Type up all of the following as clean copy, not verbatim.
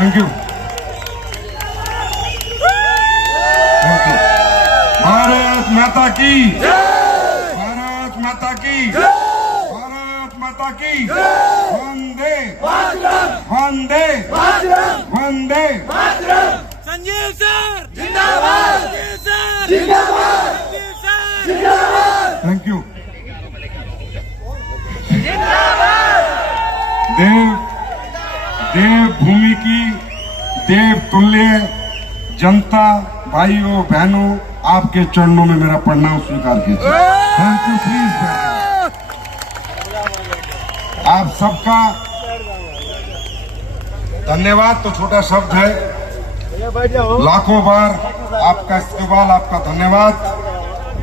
Thank you. Bharat माता की, भारत माता की, भारत माता की। वंदे वंदे वंदे। संजीव सर जिंदाबाद, संजीव सर जिंदाबाद, संजीव सर जिंदाबाद। Thank you. देव भूमि की देव तुल्य जनता, भाइयों बहनों, आपके चरणों में मेरा प्रणाम स्वीकार कीजिए। Thank you. प्लीज आप सबका धन्यवाद तो छोटा शब्द है, लाखों बार आपका इस्तेमाल, आपका धन्यवाद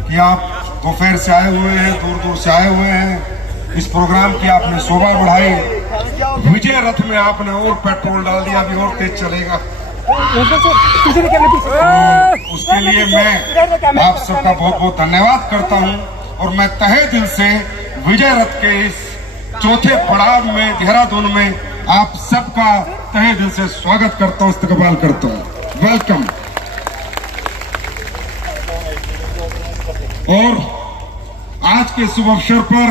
कि आप दोपहर से आए हुए हैं, दूर दूर से आए हुए हैं। इस प्रोग्राम की आपने शोभा बढ़ाई। विजय रथ में आपने और पेट्रोल डाल दिया, अभी और तेज चलेगा। उसके लिए मैं आप सबका बहुत बहुत धन्यवाद करता हूं और मैं तहे दिल से विजय रथ के इस चौथे पड़ाव में देहरादून में आप सबका तहे दिल से स्वागत करता हूं, इस्तकबाल करता हूं। वेलकम। और आज के शुभ अवसर पर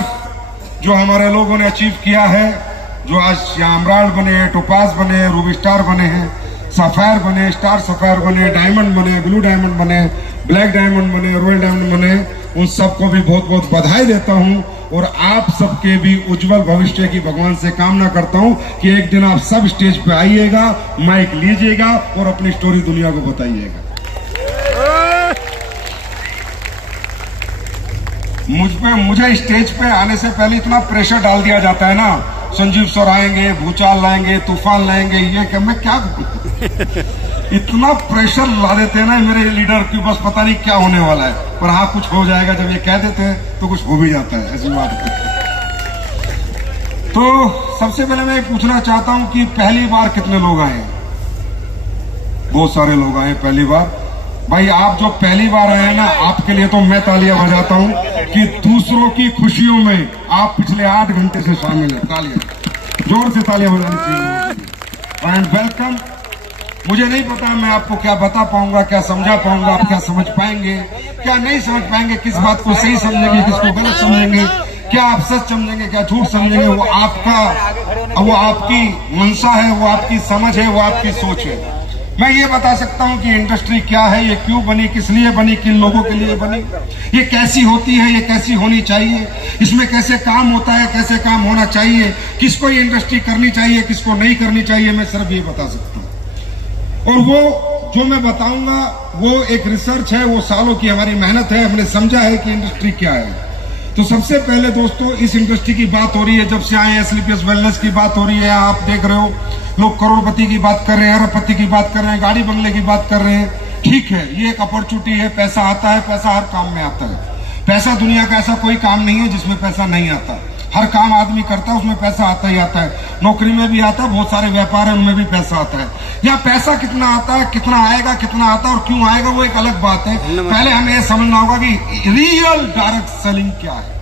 जो हमारे लोगों ने अचीव किया है, जो आज यहाँ एमराल्ड बने हैं, टोपाज बने हैं, रूबी स्टार बने हैं, सफायर बने, स्टार सफायर बने, डायमंड बने, ब्लू डायमंड बने, ब्लैक डायमंड बने, रॉयल डायमंड बने, उन सबको भी बहुत बहुत बधाई देता हूं और आप सबके भी उज्जवल भविष्य की भगवान से कामना करता हूं कि एक दिन आप सब स्टेज पे आइएगा, माइक लीजिएगा और अपनी स्टोरी दुनिया को बताइएगा। मुझे स्टेज पे आने से पहले इतना प्रेशर डाल दिया जाता है ना, संजीव सर आएंगे, भूचाल लाएंगे, तूफान लाएंगे, ये क्या मैं क्या इतना प्रेशर ला देते हैं ना मेरे लीडर की, बस पता नहीं क्या होने वाला है, पर हाँ कुछ हो जाएगा। जब ये कह देते हैं तो कुछ हो भी जाता है, ऐसी बात है। तो सबसे पहले मैं पूछना चाहता हूं कि पहली बार कितने लोग आए? बहुत सारे लोग आए पहली बार। भाई आप जो पहली बार आए ना, आपके लिए तो मैं तालियां बजाता हूं कि दूसरों की खुशियों में आप पिछले 8 घंटे से शामिल हैं। तालियां, जोर से तालियां बजानी चाहिए। And welcome. मुझे नहीं पता मैं आपको क्या बता पाऊंगा, क्या समझा पाऊंगा, आप क्या समझ पाएंगे, क्या नहीं समझ पाएंगे, किस बात को सही समझेंगे, किसको गलत समझेंगे, क्या आप सच समझेंगे, क्या झूठ समझेंगे, वो आपकी मंशा है, वो आपकी समझ है, वो आपकी सोच है। मैं ये बता सकता हूं कि इंडस्ट्री क्या है, ये क्यों बनी, किस लिए बनी, किन लोगों के लिए बनी, ये कैसी होती है, ये कैसी होनी चाहिए, इसमें कैसे काम होता है, कैसे काम होना चाहिए, किसको ये इंडस्ट्री करनी चाहिए, किसको नहीं करनी चाहिए, मैं सिर्फ ये बता सकता हूं। और वो जो मैं बताऊंगा वो एक रिसर्च है, वो सालों की हमारी मेहनत है, हमने समझा है कि इंडस्ट्री क्या है। तो सबसे पहले दोस्तों, इस इंडस्ट्री की बात हो रही है, जब से आए एसलीपीएस वेलनेस की बात हो रही है, आप देख रहे हो लोग करोड़पति की बात कर रहे हैं, अरबपति की बात कर रहे हैं, गाड़ी बंगले की बात कर रहे हैं। ठीक है, ये एक अपॉर्चुनिटी है, पैसा आता है, पैसा हर काम में आता है। पैसा दुनिया का ऐसा कोई काम नहीं है जिसमें पैसा नहीं आता। हर काम आदमी करता है, उसमें पैसा आता ही आता है। नौकरी में भी आता है, बहुत सारे व्यापार है उनमें भी पैसा आता है। यहाँ पैसा कितना आता है, कितना आएगा, कितना आता है और क्यों आएगा, वो एक अलग बात है। पहले हमें यह समझना होगा कि रियल डायरेक्ट सेलिंग क्या है।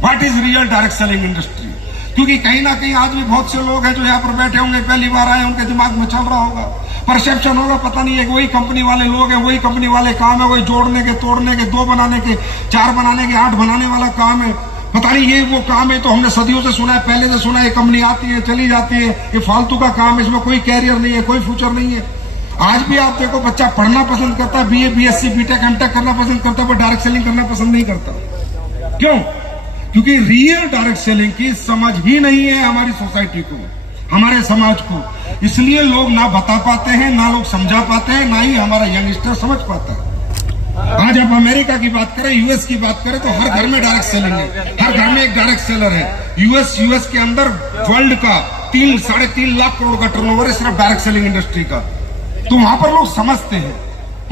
What is real direct selling industry? क्योंकि कहीं ना कहीं आज भी बहुत से लोग हैं जो यहाँ पर बैठे होंगे, पहली बार आए, उनके दिमाग में चल रहा होगा, परसेप्शन होगा, पता नहीं है कि वही कंपनी वाले लोग हैं, वही कंपनी वाले काम है, वही जोड़ने के, तोड़ने के, 2 बनाने के, 4 बनाने के, 8 बनाने वाला काम है। पता नहीं ये वो काम है, तो हमने सदियों से सुना है, पहले से सुना है, ये कंपनी आती है चली जाती है, ये फालतू का काम है, इसमें कोई कैरियर नहीं है, कोई फ्यूचर नहीं है। आज भी आप देखो, बच्चा पढ़ना पसंद करता है, बीए, बीएससी, बीटेक, एमटेक करना पसंद करता है, पर डायरेक्ट सेलिंग करना पसंद नहीं करता। क्यों? क्योंकि रियल डायरेक्ट सेलिंग की समझ ही नहीं है हमारी सोसाइटी को, हमारे समाज को। इसलिए लोग ना बता पाते हैं, ना लोग समझा पाते हैं, ना ही हमारा यंगस्टर समझ पाता है। आज आप अमेरिका की बात करें, यूएस की बात करें, तो हर घर में डायरेक्ट सेलिंग है, हर घर में एक डायरेक्ट सेलर है। यूएस के अंदर वर्ल्ड का 3-3.5 लाख करोड़ का टर्नओवर है सिर्फ डायरेक्ट सेलिंग इंडस्ट्री का। तो वहां पर लोग समझते हैं,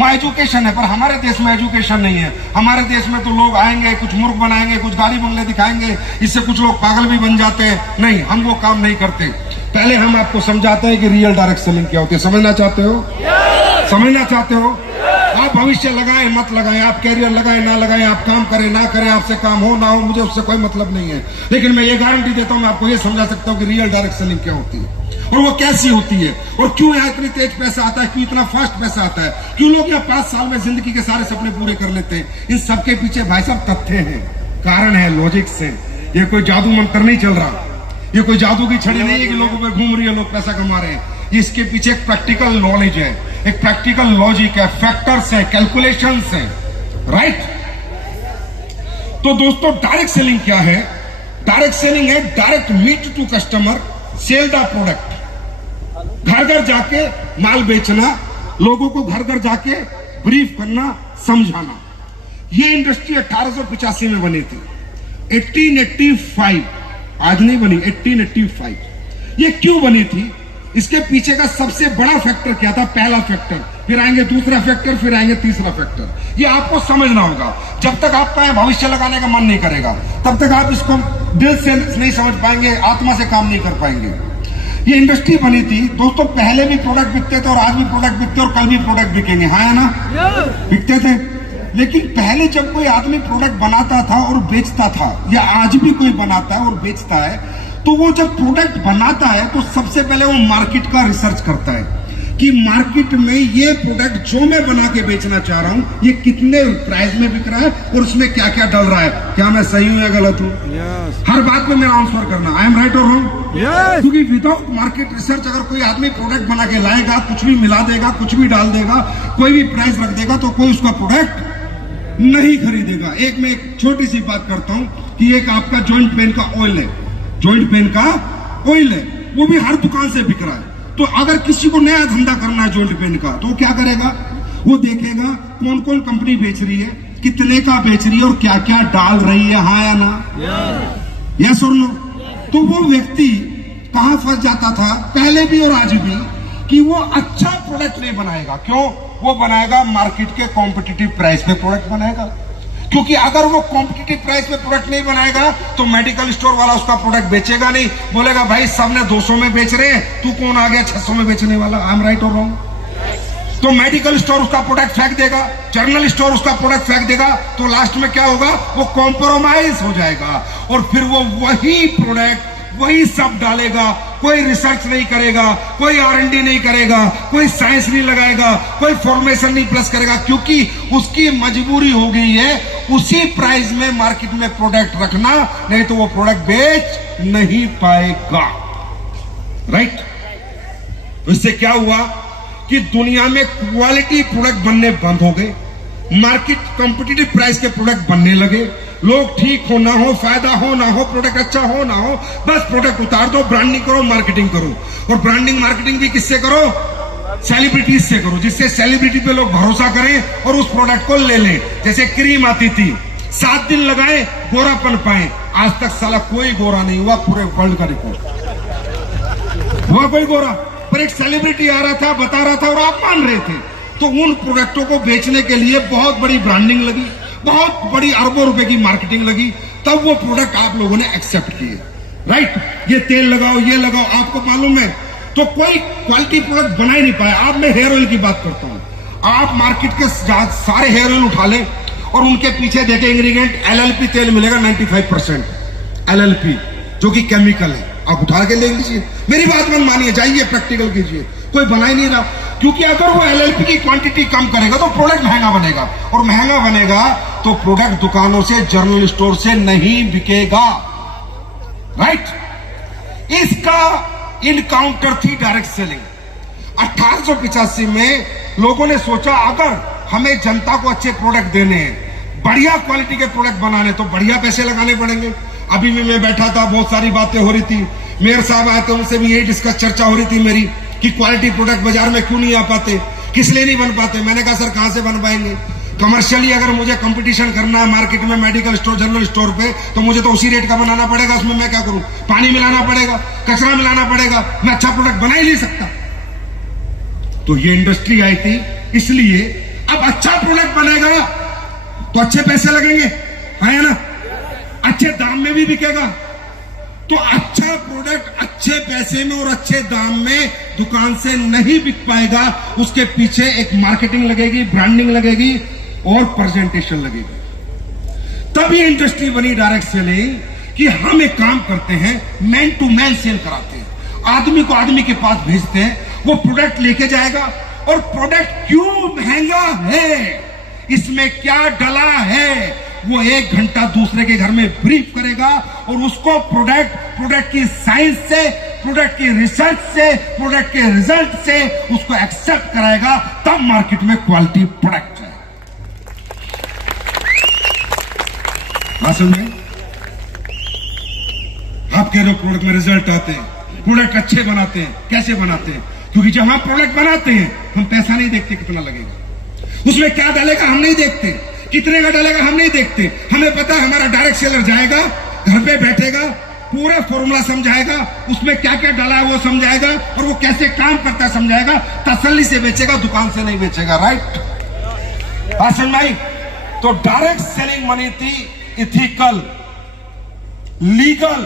वहाँ एजुकेशन है, पर हमारे देश में एजुकेशन नहीं है। हमारे देश में तो लोग आएंगे, कुछ मूर्ख बनाएंगे, कुछ गाड़ी बंगले दिखाएंगे, इससे कुछ लोग पागल भी बन जाते हैं। नहीं, हम वो काम नहीं करते। पहले हम आपको समझाते हैं कि रियल डायरेक्ट सेलिंग क्या होती है। समझना चाहते हो? समझना चाहते हो? आप भविष्य लगाएं मत लगाएं, आप कैरियर लगाएं ना लगाएं, आप काम करें ना करें, आपसे काम हो ना हो, मुझे उससे कोई मतलब नहीं है। लेकिन मैं ये गारंटी देता हूं, मैं आपको ये समझा सकता हूं कि रियल डायरेक्ट सेलिंग क्या होती है और वो कैसी होती है और क्यों यहाँ इतनी तेज पैसा आता है, क्यों इतना फास्ट पैसा आता है, क्यों लोग यहाँ 5 साल में जिंदगी के सारे सपने पूरे कर लेते हैं। इन सबके पीछे भाई साहब तथ्य हैं, कारण है, लॉजिक्स है। ये कोई जादू मंत्र नहीं चल रहा, ये कोई जादू की छड़ी नहीं है कि लोगों पे घूम रही है, लोग पैसा कमा रहे हैं। इसके पीछे एक प्रैक्टिकल नॉलेज है, एक प्रैक्टिकल लॉजिक है, फैक्टर्स है, कैलकुलेशंस है, राइट। तो दोस्तों डायरेक्ट सेलिंग क्या है? डायरेक्ट सेलिंग है direct meet to customer, sell the product. घर घर जाके माल बेचना, लोगों को घर घर जाके ब्रीफ करना, समझाना। ये इंडस्ट्री 1885 में बनी थी, 1885, आज नहीं बनी, 1885। ये क्यों बनी थी? इसके पीछे का सबसे बड़ा फैक्टर क्या था? पहला फैक्टर, फिर आएंगे दूसरा फैक्टर, फिर आएंगे तीसरा फैक्टर। ये आपको समझना होगा। जब तक आपका भविष्य लगाने का मन नहीं करेगा, तब तक आप इसको दिल से नहीं समझ पाएंगे, आत्मा से काम नहीं कर पाएंगे। ये इंडस्ट्री बनी थी दोस्तों, पहले भी प्रोडक्ट बिकते थे और आज भी प्रोडक्ट बिकते और कल भी प्रोडक्ट बिकेंगे, हाँ है ना? बिकते थे। लेकिन पहले जब कोई आदमी प्रोडक्ट बनाता था और बेचता था, या आज भी कोई बनाता है और बेचता है, तो वो जब प्रोडक्ट बनाता है तो सबसे पहले वो मार्केट का रिसर्च करता है कि मार्केट में ये प्रोडक्ट जो मैं बना के बेचना चाह रहा हूं, ये कितने प्राइस में बिक रहा है और उसमें क्या क्या डल रहा है, क्या मैं सही हूं या गलत हूं। हर बात में मेरा आंसर करना, आई एम राइट और रॉन्ग। क्योंकि विदाउट मार्केट रिसर्च अगर कोई आदमी प्रोडक्ट बना के लाएगा, कुछ भी मिला देगा, कुछ भी डाल देगा, कोई भी प्राइस रख देगा, तो कोई उसका प्रोडक्ट नहीं खरीदेगा। एक मैं एक छोटी सी बात करता हूं कि एक आपका जॉइंट पेन का ऑयल है, जॉइंट पेन का ऑयल है, वो भी हर दुकान से बिक रहा है। तो अगर किसी को नया धंधा करना है जॉइंट पेन का, तो वो क्या करेगा? वो देखेगा कौन कौन कंपनी बेच रही है, कितने का बेच रही है और क्या क्या डाल रही है, हाँ या ना? यस और नो? तो वो व्यक्ति कहां फंस जाता था पहले भी और आज भी, कि वो अच्छा प्रोडक्ट नहीं बनाएगा। क्यों? वो बनाएगा मार्केट के कॉम्पिटिटिव प्राइस पे प्रोडक्ट बनाएगा। क्योंकि अगर वो कॉम्पिटिटिव प्राइस पे प्रोडक्ट नहीं बनाएगा तो मेडिकल स्टोर वाला उसका प्रोडक्ट बेचेगा नहीं, बोलेगा भाई सबने 200 में बेच रहे हैं, तू कौन आ गया 600 में बेचने वाला, आई एम राइट और रॉन्ग? तो मेडिकल स्टोर उसका प्रोडक्ट फेंक देगा, जनरल स्टोर उसका प्रोडक्ट फेंक देगा, तो लास्ट में क्या होगा? वो कॉम्प्रोमाइज हो जाएगा और फिर वो वही प्रोडक्ट वही सब डालेगा, कोई रिसर्च नहीं करेगा, कोई R&D नहीं करेगा, कोई साइंस नहीं लगाएगा, कोई फॉर्मेशन नहीं प्लस करेगा, क्योंकि उसकी मजबूरी हो गई है उसी प्राइस में मार्केट में प्रोडक्ट रखना, नहीं तो वो प्रोडक्ट बेच नहीं पाएगा, राइट। तो इससे क्या हुआ कि दुनिया में क्वालिटी प्रोडक्ट बनने बंद हो गए, मार्केट कॉम्पिटिटिव प्राइस के प्रोडक्ट बनने लगे। लोग ठीक हो ना हो, फायदा हो ना हो, प्रोडक्ट अच्छा हो ना हो, बस प्रोडक्ट उतार दो, ब्रांडिंग करो, मार्केटिंग करो। और ब्रांडिंग मार्केटिंग भी किससे करो? सेलिब्रिटीज से करो, जिससे सेलिब्रिटी पे लोग भरोसा करें और उस प्रोडक्ट को ले लें। जैसे क्रीम आती थी, 7 दिन लगाए गोरापन पाए, आज तक साला कोई गोरा नहीं हुआ, पूरे वर्ल्ड का रिकॉर्ड हुआ कोई गोरा, पर एक सेलिब्रिटी आ रहा था, बता रहा था और आप मान रहे थे। तो उन प्रोडक्टों को बेचने के लिए बहुत बड़ी ब्रांडिंग लगी, बहुत बड़ी अरबों रुपए की मार्केटिंग लगी, तब वो प्रोडक्ट आप लोगों ने एक्सेप्ट किए, राइट। ये तेल लगाओ, ये लगाओ, आपको मालूम है तो कोई क्वालिटी प्रोडक्ट बना ही नहीं पाया। अब मैं हेयर ऑयल की बात करता हूं, आप मार्केट के सारे हेयर ऑयल उठा लें और उनके पीछे देखें इंग्रेडिएंट, LLP तेल मिलेगा 95% LLP, जो कि केमिकल है। आप उठा के ले लीजिए, मेरी बात मत मानिए, जाइए प्रैक्टिकल कीजिए, कोई बना ही नहीं रहा। क्योंकि अगर वो LLP की क्वांटिटी कम करेगा तो प्रोडक्ट महंगा बनेगा, और महंगा बनेगा तो प्रोडक्ट दुकानों से, जनरल स्टोर से नहीं बिकेगा, राइट। इसका इनकाउंटर थी डायरेक्ट सेलिंग। 1885 में लोगों ने सोचा अगर हमें जनता को अच्छे प्रोडक्ट देने हैं, बढ़िया क्वालिटी के प्रोडक्ट बनाने, तो बढ़िया पैसे लगाने पड़ेंगे। अभी भी मैं बैठा था, बहुत सारी बातें हो रही थी, मेयर साहब आए थे, उनसे भी यही डिस्कस चर्चा हो रही थी मेरी कि क्वालिटी प्रोडक्ट बाजार में क्यों नहीं आ पाते, किस लिए नहीं बन पाते। मैंने कहा सर कहां से बन पाएंगे, कमर्शियली अगर मुझे कंपटीशन करना है मार्केट में, मेडिकल स्टोर, जनरल स्टोर पे, तो मुझे तो उसी रेट का बनाना पड़ेगा। उसमें मैं क्या करूं? पानी मिलाना पड़ेगा, कचरा मिलाना पड़ेगा, मैं अच्छा प्रोडक्ट बना ही नहीं सकता। तो ये इंडस्ट्री आई थी, इसलिए अब अच्छा प्रोडक्ट बनेगा तो अच्छे पैसे लगेंगे, है ना, अच्छे दाम में भी बिकेगा। तो अच्छा प्रोडक्ट अच्छे पैसे में और अच्छे दाम में दुकान से नहीं बिक पाएगा। उसके पीछे एक मार्केटिंग लगेगी, ब्रांडिंग लगेगी और प्रेजेंटेशन लगेगी। तभी इंडस्ट्री बनी डायरेक्ट सेलिंग कि हम एक काम करते हैं, मैन टू मैन सेल कराते हैं, आदमी को आदमी के पास भेजते हैं, वो प्रोडक्ट लेके जाएगा। और प्रोडक्ट क्यों महंगा है, इसमें क्या डला है, वो 1 घंटा दूसरे के घर में ब्रीफ करेगा और उसको प्रोडक्ट की साइंस से, प्रोडक्ट की रिसर्च से, प्रोडक्ट के रिजल्ट से उसको एक्सेप्ट कराएगा। तब मार्केट में क्वालिटी प्रोडक्ट है। बात समझ में? आप कह रहे हो प्रोडक्ट में रिजल्ट आते हैं, प्रोडक्ट अच्छे बनाते हैं। कैसे बनाते हैं? क्योंकि जब हम प्रोडक्ट बनाते हैं हम पैसा नहीं देखते कितना लगेगा, उसमें क्या डालेगा हम नहीं देखते, कितने का डालेगा हम नहीं देखते। हमें पता है हमारा डायरेक्ट सेलर जाएगा, घर पे बैठेगा, पूरा फॉर्मूला समझाएगा, उसमें क्या क्या डाला है वो समझाएगा और वो कैसे काम करता है समझाएगा। तसल्ली से बेचेगा, दुकान से नहीं बेचेगा। राइट? बात समझ में आई? तो डायरेक्ट सेलिंग बनी थी ethical, legal,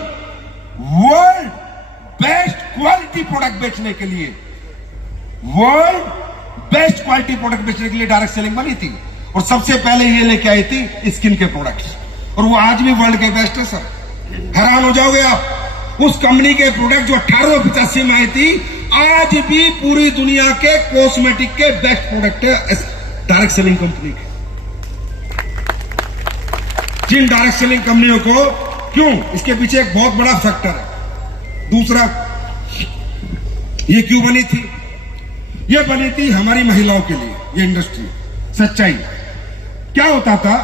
world best quality product बेचने के लिए, वर्ल्ड बेस्ट क्वालिटी प्रोडक्ट बेचने के लिए डायरेक्ट सेलिंग बनी थी। और सबसे पहले ये लेके आई थी स्किन के प्रोडक्ट्स, और वो आज भी वर्ल्ड के बेस्ट है। सर हैरान हो जाओगे आप, उस कंपनी के प्रोडक्ट जो 1885 में आई थी, आज भी पूरी दुनिया के कॉस्मेटिक के बेस्ट प्रोडक्ट है डायरेक्ट सेलिंग कंपनी के। जिन डायरेक्ट सेलिंग कंपनियों को, क्यों, इसके पीछे एक बहुत बड़ा फैक्टर है। दूसरा, ये क्यों बनी थी? ये बनी थी हमारी महिलाओं के लिए। ये इंडस्ट्री सच्चाई क्या होता था,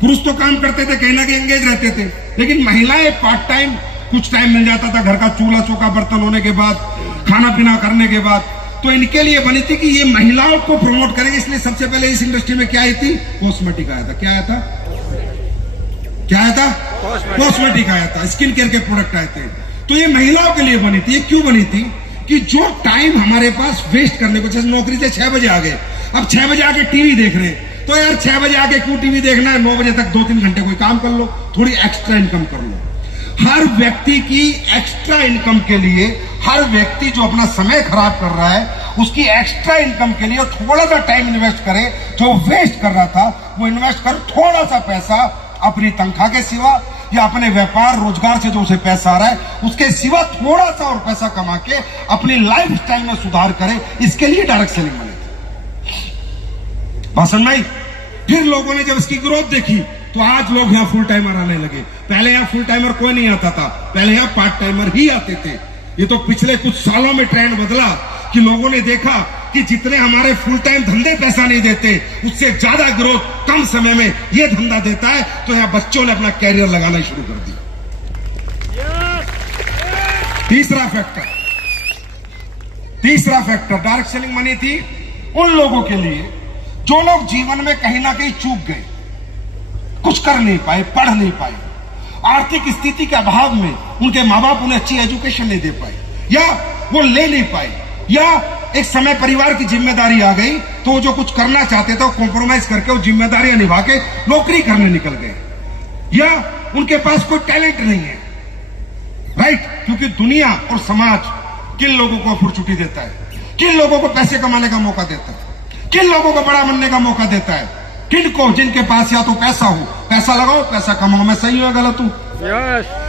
पुरुष तो काम करते थे, कहीं ना कहीं एंगेज रहते थे, लेकिन महिलाएं पार्ट टाइम, कुछ टाइम मिल जाता था घर का चूल्हा चौका बर्तन होने के बाद, खाना पीना करने के बाद, तो इनके लिए बनी थी कि ये महिलाओं को प्रमोट करेंगे। इसलिए सबसे पहले इस इंडस्ट्री में क्या आई थी? कॉस्मेटिक आया था। क्या आया था? क्या आया था? कॉस्मेटिक आया था, स्किन केयर के प्रोडक्ट आए थे। तो ये महिलाओं के लिए बनी थी। ये क्यों बनी थी? कि जो टाइम हमारे पास वेस्ट करने को, जैसे नौकरी से 6 बजे आ गए, अब 6 बजे आके टीवी देख रहे हैं, तो यार 6 बजे आके क्यों टीवी देखना है, 9 बजे तक 2-3 घंटे कोई काम कर लो, थोड़ी एक्स्ट्रा इनकम कर लो। हर व्यक्ति की एक्स्ट्रा इनकम के लिए, हर व्यक्ति जो अपना समय खराब कर रहा है, उसकी एक्स्ट्रा इनकम के लिए थोड़ा सा टाइम इन्वेस्ट करे। जो वेस्ट कर रहा था वो इन्वेस्ट कर, थोड़ा सा पैसा अपनी तनख्वाह के सिवा या अपने व्यापार रोजगार से जो उसे पैसा आ रहा है उसके सिवा थोड़ा सा और पैसा कमा के अपनी लाइफ स्टाइल में सुधार करे। इसके लिए डायरेक्ट सेलिंग बने थे। भाषण में फिर लोगों ने जब इसकी ग्रोथ देखी तो आज लोग यहाँ फुल टाइमर आने लगे। पहले यहाँ फुल टाइमर कोई नहीं आता था, पहले यहाँ पार्ट टाइमर ही आते थे। ये तो पिछले कुछ सालों में ट्रेंड बदला कि लोगों ने देखा कि जितने हमारे फुल टाइम धंधे पैसा नहीं देते, उससे ज्यादा ग्रोथ कम समय में ये धंधा देता है। तो यहाँ बच्चों ने अपना कैरियर लगाना शुरू कर दिया। तीसरा फैक्टर डायरेक्ट सेलिंग बनी थी उन लोगों के लिए जो लोग जीवन में कहीं ना कहीं चूक गए, कुछ कर नहीं पाए, पढ़ नहीं पाए, आर्थिक स्थिति के अभाव में उनके माँ बाप उन्हें अच्छी एजुकेशन नहीं दे पाए, या वो ले नहीं पाए, या एक समय परिवार की जिम्मेदारी आ गई तो जो कुछ करना चाहते थे वो कॉम्प्रोमाइज करके वो जिम्मेदारियां निभा के नौकरी करने निकल गए, या उनके पास कोई टैलेंट नहीं है। राइट? क्योंकि दुनिया और समाज किन लोगों को अपॉर्चुनिटी देता है, किन लोगों को पैसे कमाने का मौका देता है, किन लोगों को बड़ा बनने का मौका देता है? किन को? जिनके पास या तो पैसा हो, पैसा लगाओ, पैसा कमाओ। मैं सही हूं या गलत हूं?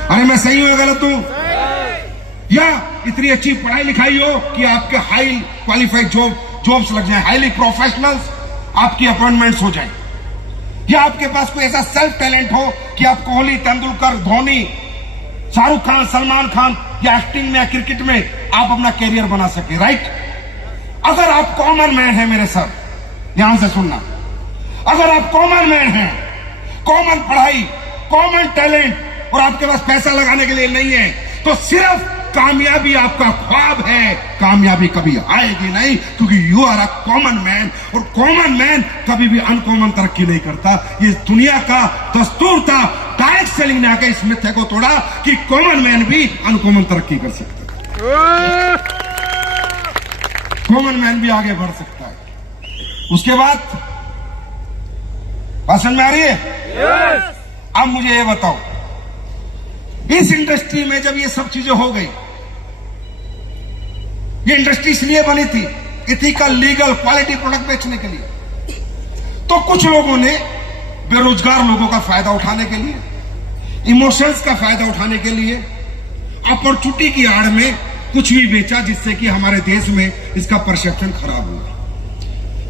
अरे मैं सही हूं या गलत हूं? या इतनी अच्छी पढ़ाई लिखाई हो कि आपके हाई क्वालिफाइड जॉब्स लग जाए, हाईली प्रोफेशनल्स आपकी अपॉइंटमेंट्स हो जाए, या आपके पास कोई ऐसा सेल्फ टैलेंट हो कि आप कोहली, तेंदुलकर, धोनी, शाहरुख खान, सलमान खान या एक्टिंग में या क्रिकेट में आप अपना कैरियर बना सके। राइट? अगर आप कॉमन मैन हैं मेरे सर, ध्यान से सुनना, अगर आप कॉमन मैन हैं, कॉमन पढ़ाई, कॉमन टैलेंट और आपके पास पैसा लगाने के लिए नहीं है, तो सिर्फ कामयाबी आपका ख्वाब है, कामयाबी कभी आएगी नहीं, क्योंकि you are a common man. और कॉमन मैन कभी भी अनकॉमन तरक्की नहीं करता। ये दुनिया का दस्तूर था। डायरेक्ट सेलिंग ने आकर इस मिथ्या को तोड़ा कि कॉमन मैन भी अनकॉमन तरक्की कर सकता है, कॉमन मैन भी आगे बढ़ सकता है। उसके बाद भाषण में आ रही है? अब मुझे ये बताओ, इस इंडस्ट्री में जब ये सब चीजें हो गई, ये इंडस्ट्री इसलिए बनी थी इथिकल, लीगल, क्वालिटी प्रोडक्ट बेचने के लिए। तो कुछ लोगों ने बेरोजगार लोगों का फायदा उठाने के लिए, इमोशंस का फायदा उठाने के लिए, अपॉर्चुनिटी की आड़ में कुछ भी बेचा, जिससे कि हमारे देश में इसका परसेप्शन खराब हुआ।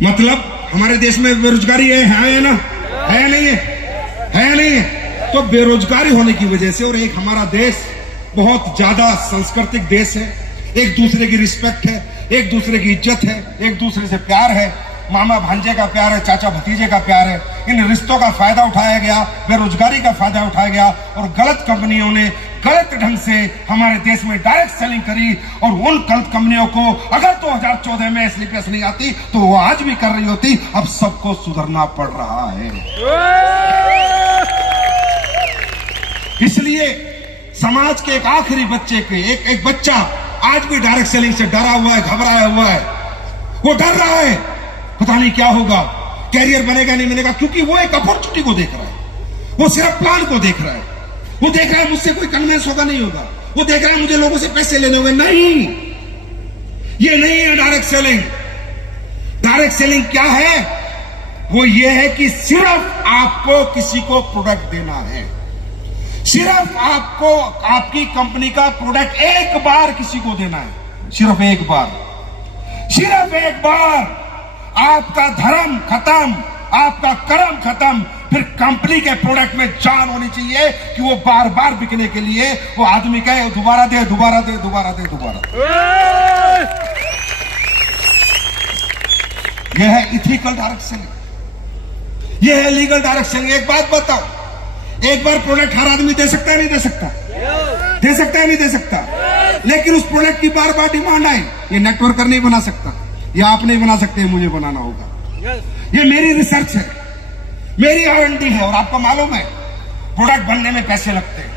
मतलब हमारे देश में बेरोजगारी है ना, है नहीं है नहीं है। तो बेरोजगारी होने की वजह से, और एक हमारा देश बहुत ज्यादा सांस्कृतिक देश है, एक दूसरे की रिस्पेक्ट है, एक दूसरे की इज्जत है, एक दूसरे से प्यार है, मामा भांजे का प्यार है, चाचा भतीजे का प्यार है। इन रिश्तों का फायदा उठाया गया, बेरोजगारी का फायदा उठाया गया, और गलत कंपनियों ने गलत ढंग से हमारे देश में डायरेक्ट सेलिंग करी। और उन गलत कंपनियों को अगर 2014 में स्लीपर्स नहीं आती तो वो आज भी कर रही होती। अब सबको सुधरना पड़ रहा है। इसलिए समाज के एक आखिरी बच्चे के, एक बच्चा आज भी डायरेक्ट सेलिंग से डरा हुआ है, घबराया हुआ है। वो डर रहा है, पता नहीं क्या होगा, कैरियर बनेगा नहीं बनेगा, क्योंकि वो एक अपॉर्चुनिटी को देख रहा है। वो सिर्फ प्लान को देख रहा है। वो देख रहा है मुझसे कोई कन्वेंस होगा नहीं होगा, वो देख रहा है मुझे लोगों से पैसे लेने होंगे। नहीं, ये नहीं है डायरेक्ट सेलिंग। डायरेक्ट सेलिंग क्या है? वो ये है कि सिर्फ आपको किसी को प्रोडक्ट देना है, सिर्फ आपको आपकी कंपनी का प्रोडक्ट एक बार किसी को देना है, सिर्फ एक बार, सिर्फ एक बार। आपका धर्म खत्म, आपका कर्म खत्म। फिर कंपनी के प्रोडक्ट में जान होनी चाहिए कि वो बार बार बिकने के लिए वो आदमी कहे दोबारा दे, दोबारा दे, दोबारा दे, दोबारा। यह है इथिकल डायरेक्ट सेलिंग, यह है लीगल डायरेक्ट सेलिंग। एक बात बताओ, एक बार प्रोडक्ट हर आदमी दे सकता है नहीं दे सकता? दे सकता है नहीं दे सकता? लेकिन उस प्रोडक्ट की बार बार डिमांड आई, ये नेटवर्कर नहीं बना सकता, ये आप नहीं बना सकते, मुझे बनाना होगा। ये मेरी रिसर्च है, मेरी R&D है। और आपको मालूम है प्रोडक्ट बनने में पैसे लगते हैं।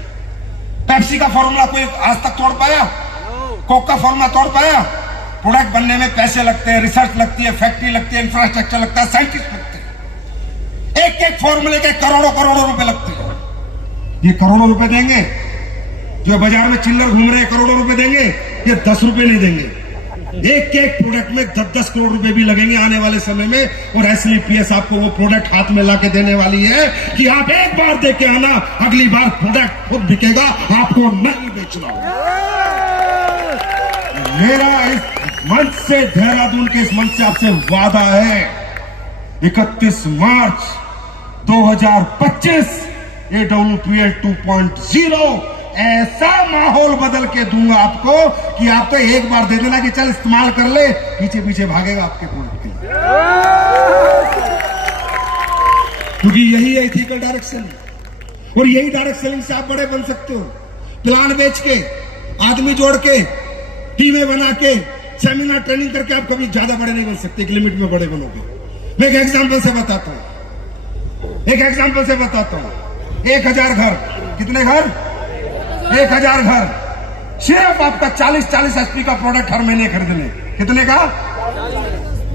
पेप्सी का फॉर्मूला कोई आज तक तोड़ पाया? कोक का फॉर्मूला तोड़ पाया? प्रोडक्ट बनने में पैसे लगते हैं, रिसर्च लगती है, फैक्ट्री लगती है, इंफ्रास्ट्रक्चर लगता है, साइंटिस्ट लगते हैं। एक एक फॉर्मूले के करोड़ों करोड़ों रुपए लगते हैं। ये करोड़ों रुपए देंगे? जो बाजार में चिल्लर घूम रहे हैं करोड़ों रुपए देंगे? ये 10 रुपए नहीं देंगे। एक एक प्रोडक्ट में 10-10 करोड़ रुपए भी लगेंगे आने वाले समय में। और SLPS आपको वो प्रोडक्ट हाथ में लाके देने वाली है कि आप एक बार दे के आना, अगली बार प्रोडक्ट खुद बिकेगा, आपको नहीं बेचना होगा। मेरा इस मंच से, देहरादून के इस मंच से आपसे वादा है, 31 मार्च 2025 AWPL 2.0 ऐसा माहौल बदल के दूंगा आपको कि आप तो एक बार दे देना कि चल इस्तेमाल कर ले, पीछे पीछे भागेगा आपके प्रोडक्ट के लिए। क्योंकि यही है इथिकल डायरेक्ट सेलिंग। और यही डायरेक्ट सेलिंग से आप बड़े बन सकते हो। प्लान बेच के, आदमी जोड़ के, टीमें बना के, सेमिनार ट्रेनिंग करके आप कभी ज्यादा बड़े नहीं बन सकते, एक लिमिट में बड़े बनोगे। मैं एक एग्जांपल से बताता हूं, एक एग्जांपल से बताता हूं। 1000 घर, कितने घर? 1000 घर। सिर्फ आपका 40 HP का प्रोडक्ट हर महीने खरीद ले, कितने का?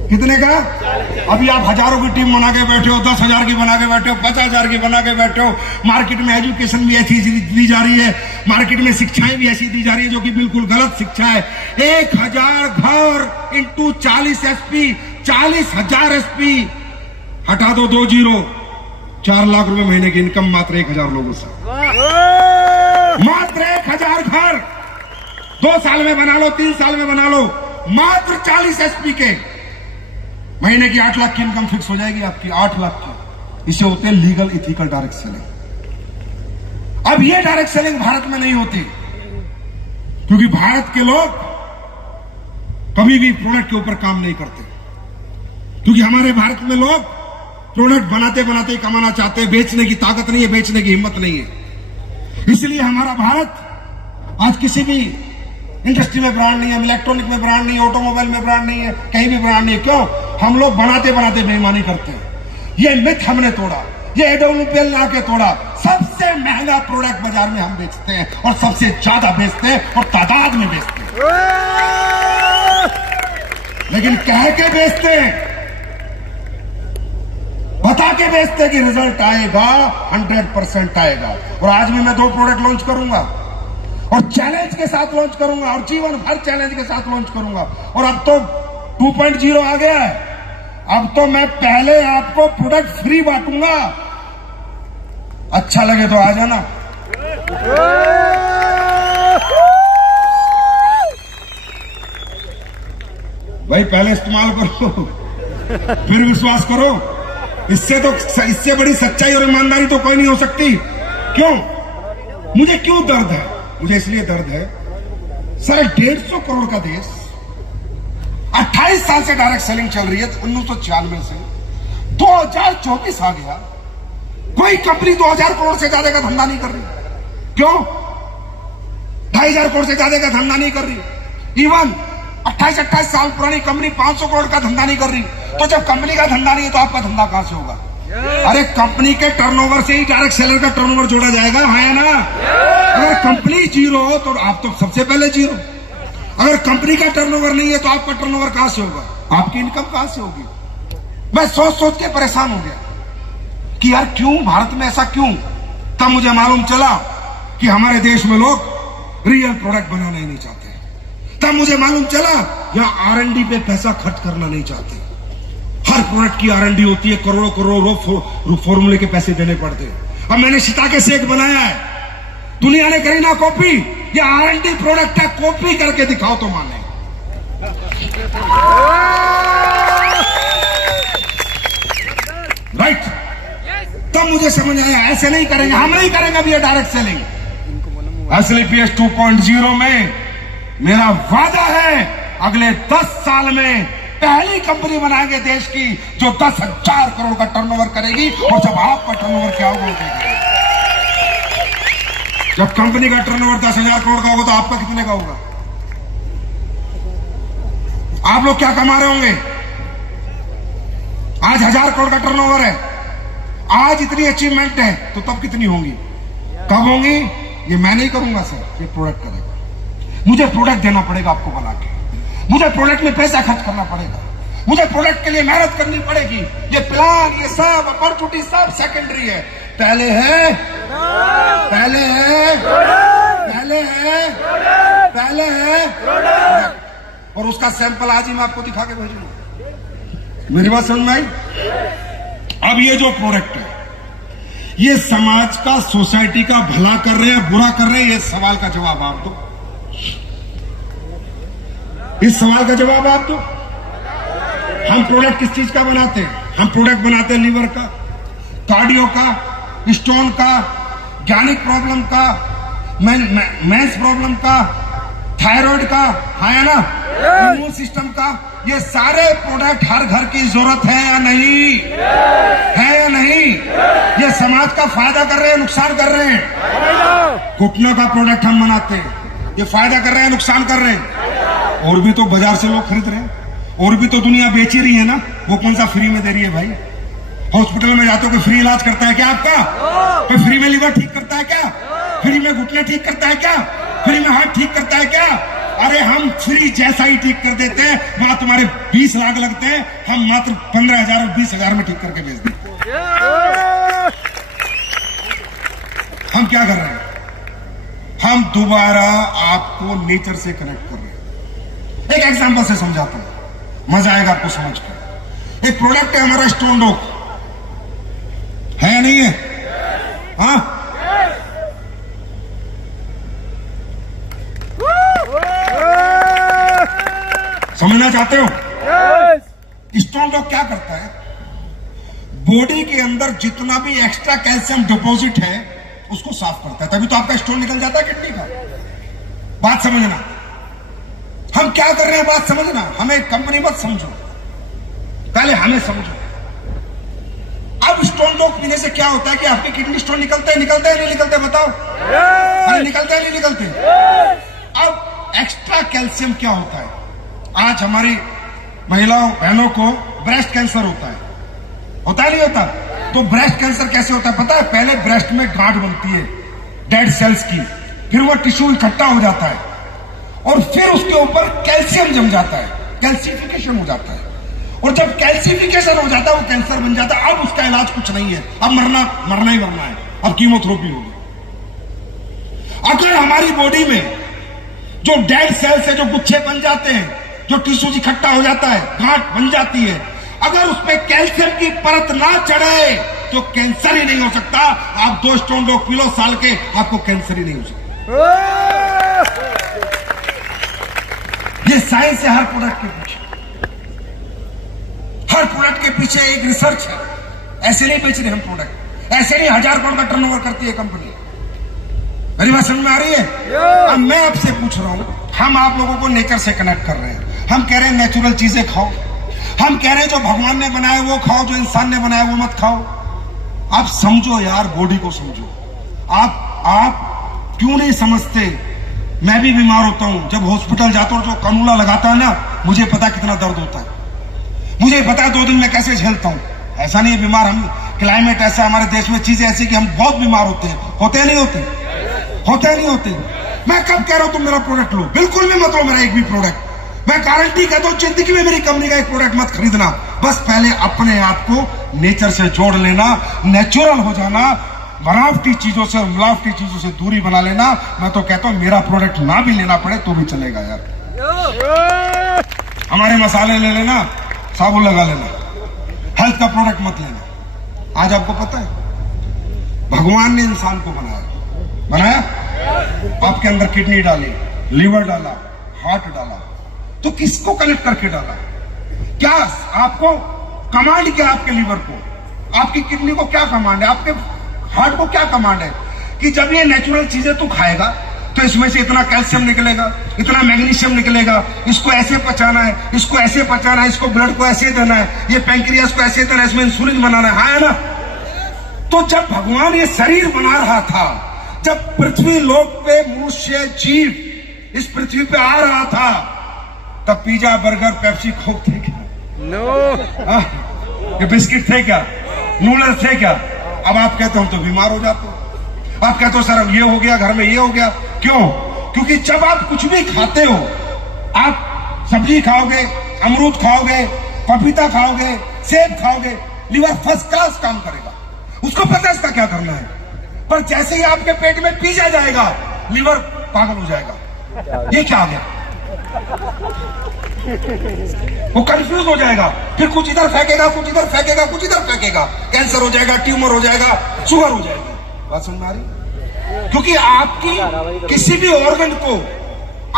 कितने का? अभी आप हजारों की टीम बना के बैठे हो, 10,000 की बना के बैठे हो, 50,000 की बना के बैठे हो। मार्केट में एजुकेशन भी ऐसी दी जा रही है, मार्केट में शिक्षाएं भी ऐसी दी जा रही है जो कि बिल्कुल गलत शिक्षा है। 1000 घर इंटू 40 SP, 40,000 SP, हटा दो 2 जीरो, 4 लाख रुपए महीने की इनकम मात्र 1000 लोगों से। मात्र 1000 घर 2 साल में बना लो, 3 साल में बना लो, मात्र 40 SP के महीने की 8 लाख की इनकम फिक्स हो जाएगी आपकी, 8 लाख की। इसे होते हैं लीगल इथिकल डायरेक्ट सेलिंग। अब ये डायरेक्ट सेलिंग भारत में नहीं होती, क्योंकि भारत के लोग कभी भी प्रोडक्ट के ऊपर काम नहीं करते। क्योंकि हमारे भारत में लोग प्रोडक्ट बनाते बनाते ही कमाना चाहते हैं, बेचने की ताकत नहीं है, बेचने की हिम्मत नहीं है। इसलिए हमारा भारत आज किसी भी इंडस्ट्री में ब्रांड नहीं है, इलेक्ट्रॉनिक में ब्रांड नहीं है, ऑटोमोबाइल में ब्रांड नहीं है, कहीं भी ब्रांड नहीं है। क्यों? हम लोग बनाते बनाते बेईमानी करते हैं। ये मिथ हमने तोड़ा, ये AWPL ला के तोड़ा। सबसे महंगा प्रोडक्ट बाजार में हम बेचते हैं और सबसे ज्यादा बेचते हैं और तादाद में बेचते हैं। लेकिन कह के बेचते हैं, बता के बेचते हैं कि रिजल्ट आएगा, 100% आएगा। और आज भी मैं 2 प्रोडक्ट लॉन्च करूंगा और चैलेंज के साथ लॉन्च करूंगा और जीवन भर चैलेंज के साथ लॉन्च करूंगा। और अब तो 2.0 आ गया है, अब तो मैं पहले आपको प्रोडक्ट फ्री बांटूंगा। अच्छा लगे तो आ जाना। भाई पहले इस्तेमाल करो फिर विश्वास करो। इससे बड़ी सच्चाई और ईमानदारी तो कोई नहीं हो सकती। क्यों? मुझे क्यों दर्द है? मुझे इसलिए दर्द है, सर 150 करोड़ का देश, 28 साल से डायरेक्ट सेलिंग चल रही है, 1996 से 2024 आ गया, कोई कंपनी 2000 करोड़ से ज्यादा का धंधा नहीं कर रही। क्यों? 2500 करोड़ से ज्यादा का धंधा नहीं कर रही। इवन 28 साल पुरानी कंपनी 500 करोड़ का धंधा नहीं कर रही। तो जब कंपनी का धंधा नहीं है तो आपका धंधा कहां से होगा? अरे कंपनी के टर्नओवर से ही डायरेक्ट सेलर का टर्नओवर जोड़ा जाएगा, है ना? अगर कंपनी जीरो हो तो आप तो सबसे पहले जीरो। अगर कंपनी का टर्नओवर नहीं है तो आपका टर्नओवर कहां से होगा? आपकी इनकम कहां से होगी? मैं सोच के परेशान हो गया कि यार क्यों भारत में ऐसा क्यों। तब मुझे मालूम चला कि हमारे देश में लोग रियल प्रोडक्ट बनाना ही नहीं चाहते। तब मुझे मालूम चला यहाँ R&D पे पैसा खर्च करना नहीं चाहते। हर प्रोडक्ट की R&D होती है, करोड़ों करोड़ों फॉर्मूले के पैसे देने पड़ते हैं। अब मैंने शिताके शेक बनाया है, दुनिया ने करी ना कॉपी, ये R&D प्रोडक्ट है, कॉपी करके दिखाओ तो माने। राइट? तब मुझे समझ आया ऐसे नहीं करेंगे, हम नहीं करेंगे अभी ये डायरेक्ट सेलिंग। असली PS 2.0 में मेरा वादा है अगले 10 साल में पहली कंपनी बनाएंगे देश की जो 10,000 करोड़ का टर्नओवर करेगी। और जब आपका टर्नओवर क्या होगा देखेंगे। जब कंपनी का टर्नओवर 10,000 करोड़ का होगा तो आपका कितने का होगा? आप लोग क्या कमा रहे होंगे? आज 1000 करोड़ का टर्नओवर है, आज इतनी अचीवमेंट है, तो तब कितनी होंगी? कब होंगी? ये मैं नहीं करूंगा सर, ये प्रोडक्ट करेगा। मुझे प्रोडक्ट देना पड़ेगा आपको बना के, मुझे प्रोडक्ट में पैसा खर्च करना पड़ेगा, मुझे प्रोडक्ट के लिए मेहनत करनी पड़ेगी। ये प्लान, ये सब अपॉर्चुनिटी सब सेकेंडरी है। पहले है पहले है पहले है पहले है प्रोडक्ट। और उसका सैंपल आज ही मैं आपको दिखा के भेजूंगा। मेरी बात समझ में आई? अब ये जो प्रोडक्ट है ये समाज का, सोसाइटी का भला कर रहे हैं, बुरा कर रहे हैं? ये सवाल का जवाब आप दो। इस सवाल का जवाब आप दो। हम प्रोडक्ट किस चीज का बनाते हैं? हम प्रोडक्ट बनाते हैं लीवर का, कार्डियो का, स्टोन का, गैनिक प्रॉब्लम का, मेंस प्रॉब्लम का, थायराइड का, है ना, इम्यून सिस्टम का। ये सारे प्रोडक्ट हर घर की जरूरत है या नहीं? है या नहीं? ये समाज का फायदा कर रहे हैं, नुकसान कर रहे हैं? घुटनों का प्रोडक्ट हम बनाते हैं, ये फायदा कर रहे हैं, नुकसान कर रहे हैं? और भी तो बाजार से लोग खरीद रहे हैं, और भी तो दुनिया बेच ही रही है ना। वो कौन सा फ्री में दे रही है भाई? हॉस्पिटल में जाते हो कि फ्री इलाज करता है क्या आपका? कोई फ्री में लीवर ठीक करता है क्या? फ्री में घुटने ठीक करता है क्या? फ्री में हार्ट ठीक करता है क्या? अरे हम फ्री जैसा ही ठीक कर देते हैं। वहां तुम्हारे 20 लाख लगते हैं, हम मात्र 15,000 और 20,000 में ठीक करके भेज देते। हम क्या कर रहे हैं? हम दोबारा आपको नेचर से कनेक्ट कर रहे हैं। एक एग्जांपल से समझाता हूं, मजा आएगा आपको समझ कर। एक प्रोडक्ट है हमारा स्टोन डॉग, है या नहीं है? हाँ, समझना चाहते हो? स्टोन डॉग क्या करता है? बॉडी के अंदर जितना भी एक्स्ट्रा कैल्शियम डिपॉजिट है उसको साफ करता है, तभी तो आपका स्टोन निकल जाता है किडनी का। बात समझना, हम क्या कर रहे हैं बात समझना। हमें कंपनी मत समझो, पहले हमें समझो। अब स्टोन डॉग पीने से क्या होता है कि आपकी किडनी स्टोन निकलते हैं नहीं निकलते? बताओ। अरे निकलते हैं नहीं निकलते? अब एक्स्ट्रा कैल्शियम क्या होता है? आज हमारी महिलाओं बहनों को ब्रेस्ट कैंसर होता है नहीं होता? तो ब्रेस्ट कैंसर कैसे होता है पता है? पहले ब्रेस्ट में गांठ बनती है डेड सेल्स की, फिर वो टिश्यू इकट्ठा हो जाता है और फिर उसके ऊपर कैल्शियम जम जाता है, कैल्सिफिकेशन हो जाता है। और जब कैल्सिफिकेशन हो जाता है वो कैंसर बन जाता है। अब उसका इलाज कुछ नहीं है, अब मरना ही मरना है, अब कीमोथेरेपी होगी। अगर हमारी बॉडी में जो डेड सेल्स है, जो गुच्छे बन जाते हैं, जो टिश्यूज इकट्ठा हो जाता है, गांठ बन जाती है, अगर उसमें कैल्शियम की परत ना चढ़े तो कैंसर ही नहीं हो सकता। आप 2 स्टोन लो, किलो साल के, आपको कैंसर ही नहीं हो सकता। ये साइंस है हर प्रोडक्ट के पीछे। हर प्रोडक्ट के पीछे एक रिसर्च है। ऐसे नहीं बेच रहे हम प्रोडक्ट, ऐसे नहीं 1000 करोड़ का टर्नओवर करती है कंपनी। मेरी बात समझ में आ रही है? अब मैं आपसे पूछ रहा हूं, हम आप लोगों को नेचर से कनेक्ट कर रहे हैं। हम कह रहे हैं नेचुरल चीजें खाओ। हम कह रहे हैं जो भगवान ने बनाया वो खाओ, जो इंसान ने बनाया वो मत खाओ। आप समझो यार, बॉडी को समझो। आप क्यों नहीं समझते? मैं भी बीमार होता हूं, जब हॉस्पिटल जाता हूं, जो कनूला लगाता है ना, मुझे पता कितना दर्द होता है। मुझे पता है 2 दिन में कैसे झेलता हूं। ऐसा नहीं है बीमार, हम क्लाइमेट ऐसा, हमारे देश में चीजें ऐसी कि हम बहुत बीमार होते हैं। होते नहीं होते? होते नहीं होते? मैं कब कह रहा हूं तुम मेरा प्रोडक्ट लो? बिल्कुल भी मत लो मेरा एक भी प्रोडक्ट। मैं गारंटी कहता हूं जिंदगी में मेरी कंपनी का एक प्रोडक्ट मत खरीदना। बस पहले अपने आप को नेचर से जोड़ लेना, नेचुरल हो जाना, बनावटी चीजों से, मिलावटी चीजों से दूरी बना लेना। मैं तो कहता हूं मेरा प्रोडक्ट ना भी लेना पड़े तो भी चलेगा यार। हमारे मसाले ले लेना, साबुन लगा लेना, हेल्थ का प्रोडक्ट मत लेना। आज आपको पता है भगवान ने इंसान को बनाया, आपके अंदर किडनी डाली, लीवर डाला, हार्ट डाला, तो किसको कनेक्ट करके डाला? क्या आपको कमांड क्या? आपके लीवर को, आपकी किडनी को क्या कमांड है? आपके हार्ट को क्या कमांड है? कि जब ये नेचुरल चीजें तू खाएगा तो इसमें से इतना कैल्शियम निकलेगा, इतना मैग्नीशियम निकलेगा, इसको ऐसे पचाना है, इसको ऐसे पचाना है, इसको ब्लड को ऐसे देना है, ये पैंक्रियास को ऐसे देना है, इसमें इंसुलिन बनाना है ना? तो जब भगवान ये शरीर बना रहा था, जब पृथ्वी लोक पे मनुष्य जीव इस पृथ्वी पे आ रहा था, तब पिज्जा, बर्गर, पेप्सी, कोक थे क्या? नो। ये बिस्किट थे क्या? नूडल्स थे क्या? अब आप कहते हो हम तो बीमार हो जाते हो। आप कहते हो सर ये हो गया, घर में ये हो गया। क्यों? क्योंकि जब आप कुछ भी खाते हो, आप सब्जी खाओगे, अमरूद खाओगे, पपीता खाओगे, सेब खाओगे, लीवर फर्स्ट क्लास काम करेगा, उसको पता है इसका क्या करना है। पर जैसे ही आपके पेट में पिज्जा जाएगा, लीवर पागल हो जाएगा, ये क्या आ गया, वो कंफ्यूज हो जाएगा, फिर कुछ इधर फेंकेगा, कुछ इधर फेंकेगा, कुछ इधर फेंकेगा, कैंसर हो जाएगा, ट्यूमर हो जाएगा, शुगर हो जाएगा। बात समझ में आ रही? क्योंकि आपकी किसी भी ऑर्गन को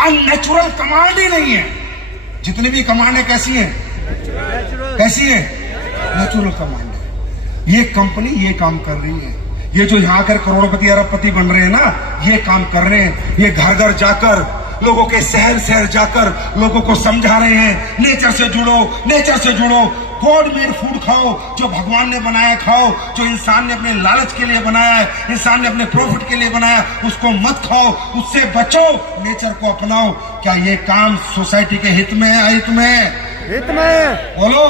अननेचुरल कमांड ही नहीं है। जितनी भी कमांड है कैसी है? कैसी है? नेचुरल कमांड है। ये कंपनी ये काम कर रही है। ये जो यहाँ कर करोड़पति अरबपति बन रहे हैं ना, ये काम कर रहे हैं। ये घर घर जाकर, लोगों के शहर शहर जाकर लोगों को समझा रहे हैं, नेचर से जुड़ो, नेचर से जुड़ो, गॉड मेड फूड खाओ, जो भगवान ने बनाया खाओ, जो इंसान ने अपने लालच के लिए बनाया है, इंसान ने अपने प्रॉफिट के लिए बनाया, उसको मत खाओ, उससे बचो, नेचर को अपनाओ। क्या ये काम सोसाइटी के हित में है? हित में? हित में बोलो।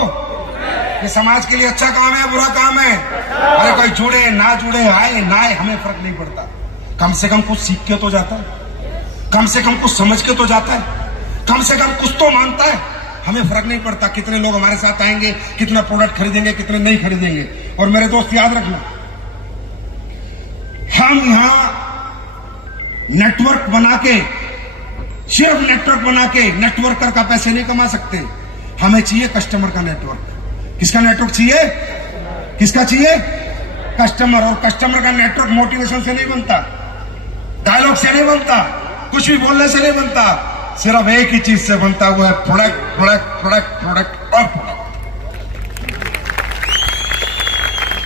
ये समाज के लिए अच्छा काम है, बुरा काम है? अरे कोई जुड़े ना जुड़े, आए ना आए, हमें फर्क नहीं पड़ता। कम से कम कुछ सीख के तो जाता है, कम से कम कुछ समझ के तो जाता है, कम से कम कुछ तो मानता है। हमें फर्क नहीं पड़ता कितने लोग हमारे साथ आएंगे, कितना प्रोडक्ट खरीदेंगे, कितने नहीं खरीदेंगे। और मेरे दोस्त याद रखना, हम यहां नेटवर्क बना के, सिर्फ नेटवर्क बना के नेटवर्कर का पैसे नहीं कमा सकते। हमें चाहिए कस्टमर का नेटवर्क। किसका नेटवर्क चाहिए? किसका चाहिए? कस्टमर। और कस्टमर का नेटवर्क मोटिवेशन से नहीं बनता, डायलॉग से नहीं बनता, कुछ भी बोलने से नहीं बनता, सिर्फ एक ही चीज से बनता, वो है प्रोडक्ट, प्रोडक्ट, प्रोडक्ट, प्रोडक्ट और प्रोडक्ट।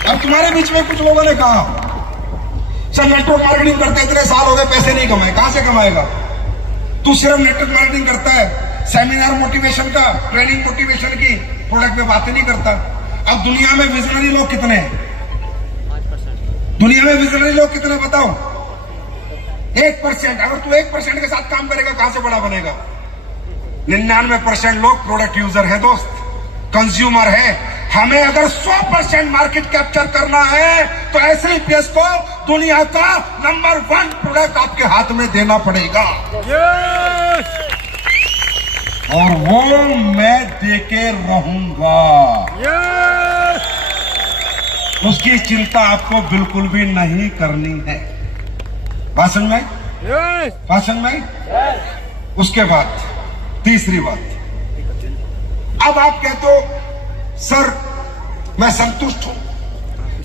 अब तुम्हारे बीच में कुछ लोगों ने कहा सर नेटवर्क मार्केटिंग करते इतने साल हो गए, पैसे नहीं कमाए। कहां से कमाएगा? तू सिर्फ नेटवर्क मार्केटिंग करता है, सेमिनार मोटिवेशन का, ट्रेनिंग मोटिवेशन की, प्रोडक्ट में बातें नहीं करता। अब दुनिया में विजनरी लोग कितने हैं? दुनिया में विजनरी लोग कितने बताओ? 1%। अगर तू 1% के साथ काम करेगा, कहां से बड़ा बनेगा? 99% लोग प्रोडक्ट यूजर है दोस्त, कंज्यूमर है। हमें अगर 100% मार्केट कैप्चर करना है तो ऐसे ही पेस को दुनिया का नंबर 1 प्रोडक्ट आपके हाथ में देना पड़ेगा। और वो मैं देके रहूंगा। उसकी चिंता आपको बिल्कुल भी नहीं करनी है। बात समझ में? बात समझ में आई? उसके बाद तीसरी बात, अब आप कहते हो सर मैं संतुष्ट हूं,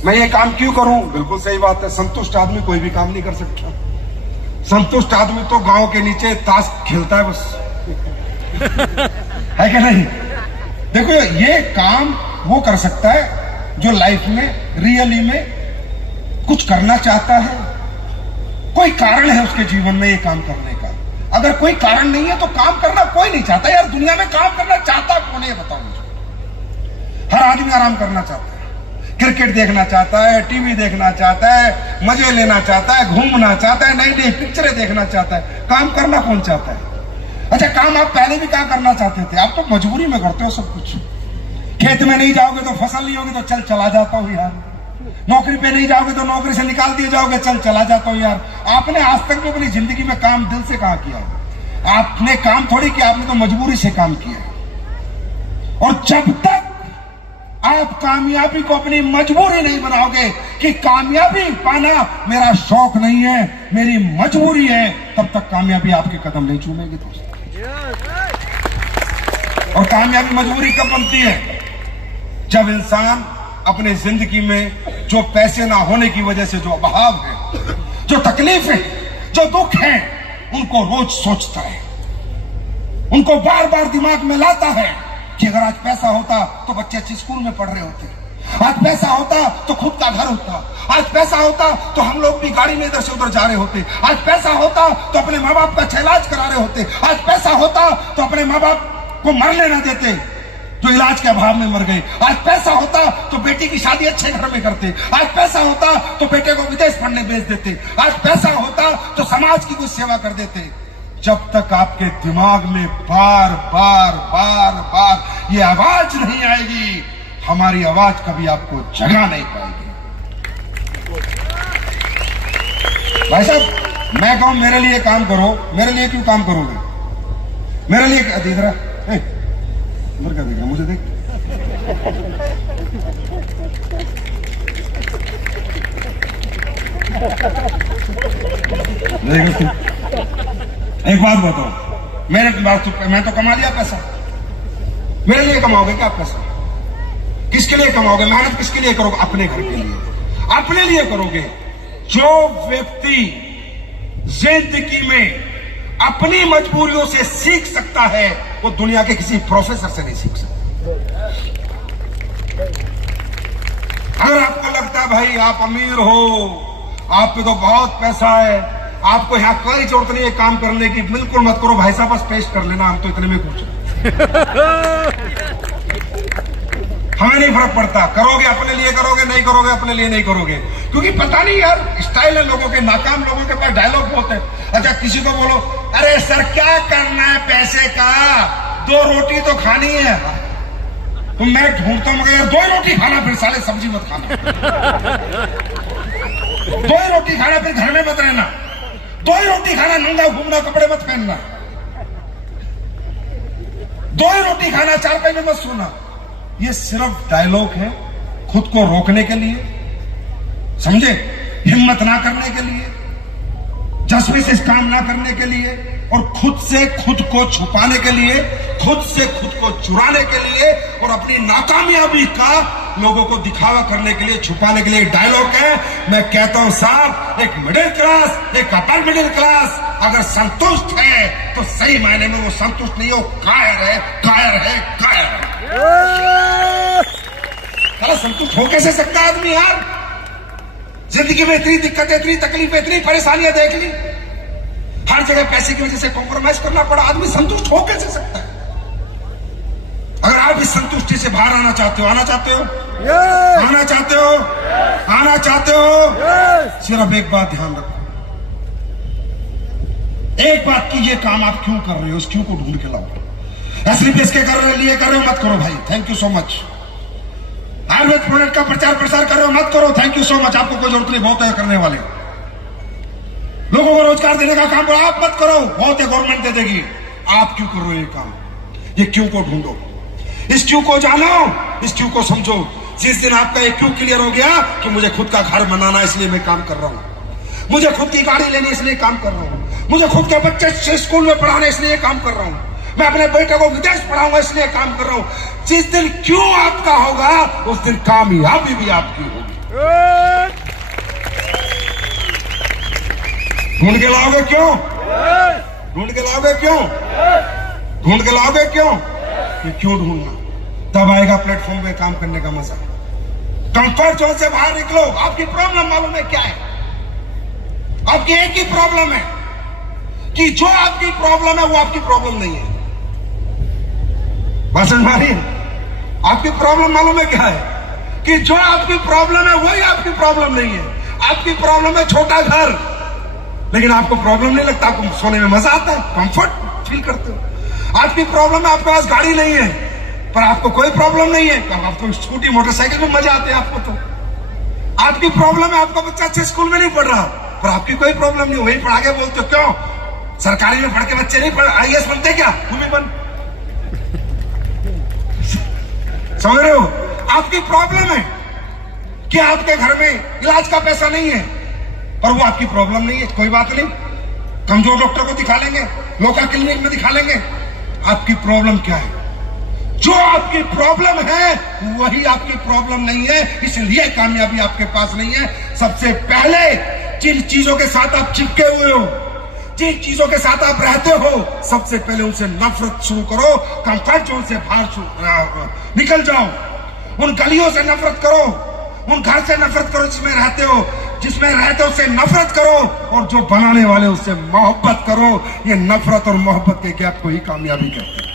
मैं ये काम क्यों करूं? बिल्कुल सही बात है, संतुष्ट आदमी कोई भी काम नहीं कर सकता। संतुष्ट आदमी तो गांव के नीचे ताश खेलता है बस, है क्या नहीं? देखो ये काम वो कर सकता है जो लाइफ में रियली में कुछ करना चाहता है, कोई कारण है उसके जीवन में ये काम करने का। अगर कोई कारण नहीं है तो काम करना कोई नहीं चाहता यार। दुनिया में काम करना चाहता कौन है बताओ मुझे? हर आदमी आराम करना चाहता है, क्रिकेट देखना चाहता है, टीवी देखना चाहता है, मजे लेना चाहता है, घूमना चाहता है, नई नई पिक्चरें देखना चाहता है। काम करना कौन चाहता है? अच्छा काम आप पहले भी क्या करना चाहते थे? आप तो मजबूरी में करते हो सब कुछ। खेत में नहीं जाओगे तो फसल नहीं होगी तो चल चला जाता हूं यार। नौकरी पे नहीं जाओगे तो नौकरी से निकाल दिए जाओगे, चल चला जाता हूं यार। आपने आज तक भी अपनी जिंदगी में काम दिल से कहां किया? आपने काम थोड़ी किया, आपने तो मजबूरी से काम किया। और जब तक आप कामयाबी को अपनी मजबूरी नहीं बनाओगे कि कामयाबी पाना मेरा शौक नहीं है, मेरी मजबूरी है, तब तक कामयाबी आपके कदम नहीं चूमेगी दोस्तों। और कामयाबी मजबूरी कब बनती है? जब इंसान अपने जिंदगी में जो पैसे ना होने की वजह से जो अभाव है, जो तकलीफ है, जो दुख है, उनको रोज सोचता है, उनको बार बार दिमाग में लाता है कि अगर आज पैसा होता तो बच्चे अच्छे स्कूल में पढ़ रहे होते, आज पैसा होता तो खुद का घर होता, आज पैसा होता तो हम लोग भी गाड़ी में इधर से उधर जा रहे होते, आज पैसा होता तो अपने माँ बाप का इलाज करा रहे होते, आज पैसा होता तो अपने माँ बाप को मरने ना देते जो इलाज के अभाव में मर गए, आज पैसा होता तो बेटी की शादी अच्छे घर में करते, आज पैसा होता तो बेटे को विदेश पढ़ने भेज देते, आज पैसा होता तो समाज की कुछ सेवा कर देते। जब तक आपके दिमाग में बार बार बार बार ये आवाज नहीं आएगी, हमारी आवाज कभी आपको जगा नहीं पाएगी। भाई साहब मैं कहूं मेरे लिए काम करो, मेरे लिए क्यों काम करोगे? मेरे लिए क्या देख रहा? उधर क्या देख रहा? मुझे देख। एक बात बताओ, मैं तो कमा लिया पैसा, मेरे लिए कमाओगे क्या पैसा? किसके लिए कमाओगे? मेहनत किसके लिए करोगे? अपने घर के लिए, अपने लिए करोगे। जो व्यक्ति जिंदगी में अपनी मजबूरियों से सीख सकता है वो दुनिया के किसी प्रोफेसर से नहीं सीख सकता। अगर आपको लगता है भाई आप अमीर हो, आप पे तो बहुत पैसा है, आपको यहाँ कोई जरूरत नहीं है काम करने की, बिल्कुल मत करो भाई साहब, बस पेश कर लेना, हम तो इतने में कुछ हमें नहीं फर्क पड़ता। करोगे अपने लिए करोगे, नहीं करोगे अपने लिए नहीं करोगे, क्योंकि पता नहीं यार स्टाइल है लोगों के, नाकाम लोगों के पास डायलॉग होते हैं। अच्छा किसी को बोलो अरे सर क्या करना है पैसे का, 2 रोटी तो खानी है, तो मैं ढूंढता हूं मगर यार 2 ही रोटी खाना, फिर साले सब्जी मत खाना। 2 ही रोटी खाना, फिर घर में मत रहना, 2 ही रोटी खाना, नंगा घूमना, कपड़े मत पहनना, 2 ही रोटी खाना, 4 पैन में मत सोना। ये सिर्फ डायलॉग है खुद को रोकने के लिए, समझे, हिम्मत ना करने के लिए, जज्बे से काम ना करने के लिए, और खुद से खुद को छुपाने के लिए, खुद से खुद को चुराने के लिए, और अपनी नाकामयाबी का लोगों को दिखावा करने के लिए, छुपाने के लिए डायलॉग है। मैं कहता हूं साहब, एक मिडिल क्लास, एक अपर मिडिल क्लास अगर संतुष्ट है तो सही मायने में वो संतुष्ट नहीं, वो कायर है, कायर है, कायर है। संतुष्ट हो कैसे सकता आदमी यार? जिंदगी में इतनी दिक्कतें, इतनी तकलीफें, इतनी परेशानियां देख ली, हर जगह पैसे की वजह से कॉम्प्रोमाइज करना पड़ा, आदमी संतुष्ट हो कैसे सकता है? अगर आप इस संतुष्टि से बाहर आना चाहते हो, आना चाहते हो, आना चाहते हो, आना चाहते हो, सिर्फ एक बात ध्यान रखो, एक बात की, ये काम आप क्यों कर रहे हो, इस क्यों को ढूंढ के लाओ। सिर्फ इसके कर रहे लिए कर रहे हो, मत करो भाई, thank you so much. Ayurveda product का प्रचार प्रसार कर रहे हो, मत करो, थैंक यू सो मच, आपको कोई जरूरत नहीं, बहुत है करने वाले। लोगों को रोजगार देने का काम करो, आप मत करो, बहुत है गवर्नमेंट दे देगी, आप क्यों कर रहे हो ये काम? ये क्यों को ढूंढो, इस क्यों को जानो, इस क्यों को समझो। जिस दिन आपका ये क्यों क्लियर हो गया कि मुझे खुद का घर बनाना इसलिए मैं काम कर रहा हूं, मुझे खुद की गाड़ी लेनी इसलिए काम कर रहा हूं, मुझे खुद के बच्चे स्कूल में पढ़ाने इसलिए काम कर रहा हूं। मैं अपने बेटे को विदेश पढ़ाऊंगा इसलिए काम कर रहा हूं। जिस दिन क्यों आपका होगा उस दिन कामयाबी भी आपकी होगी। ढूंढ के लाओगे क्यों? ढूंढ के लाओगे क्यों? ढूंढ के लाओगे क्यों? ये क्यों ढूंढना? तब आएगा प्लेटफॉर्म पे काम करने का मजा। कंफर्ट जोन से बाहर निकलो। आपकी प्रॉब्लम मालूम है क्या है? आपकी एक ही प्रॉब्लम है कि जो आपकी प्रॉब्लम है वो आपकी प्रॉब्लम नहीं है। भाषण मारिए। आपकी प्रॉब्लम मालूम है क्या है? कि जो आपकी प्रॉब्लम है वही आपकी प्रॉब्लम नहीं है। आपकी प्रॉब्लम है छोटा घर, लेकिन आपको प्रॉब्लम नहीं लगता, आपको सोने में मजा आता है, कंफर्ट फील करते हो। आपकी प्रॉब्लम है आपके पास गाड़ी नहीं है, पर आपको कोई प्रॉब्लम नहीं है, आपको स्कूटी मोटरसाइकिल में मजा आते हैं आपको। तो आपकी प्रॉब्लम है आपका बच्चा अच्छे स्कूल में नहीं पढ़ रहा, पर आपकी कोई प्रॉब्लम नहीं, वही पढ़ा के बोलते हो क्यों सरकारी में पढ़ के बच्चे नहीं पढ़ IAS बनते क्या? तुम भी बन। समझ रहे हो? आपकी प्रॉब्लम है कि आपके घर में इलाज का पैसा नहीं है, और वो आपकी प्रॉब्लम नहीं है। कोई बात नहीं, कमजोर डॉक्टर को दिखा लेंगे, लोकल क्लिनिक में दिखा लेंगे। आपकी प्रॉब्लम क्या है? जो आपकी प्रॉब्लम है वही आपकी प्रॉब्लम नहीं है, इसलिए कामयाबी आपके पास नहीं है। सबसे पहले जिन चीजों के साथ आप चिपके हुए हो, जिन चीजों के साथ आप रहते हो, सबसे पहले उनसे नफरत शुरू करो। कंफर्ट जोन से बाहर निकल जाओ। उन गलियों से नफरत करो, उन घर से नफरत करो जिसमें रहते हो, जिसमें रहते हो उससे नफरत करो, और जो बनाने वाले उससे मोहब्बत करो। ये नफरत और मोहब्बत के गैप को ही कामयाबी कहते हैं।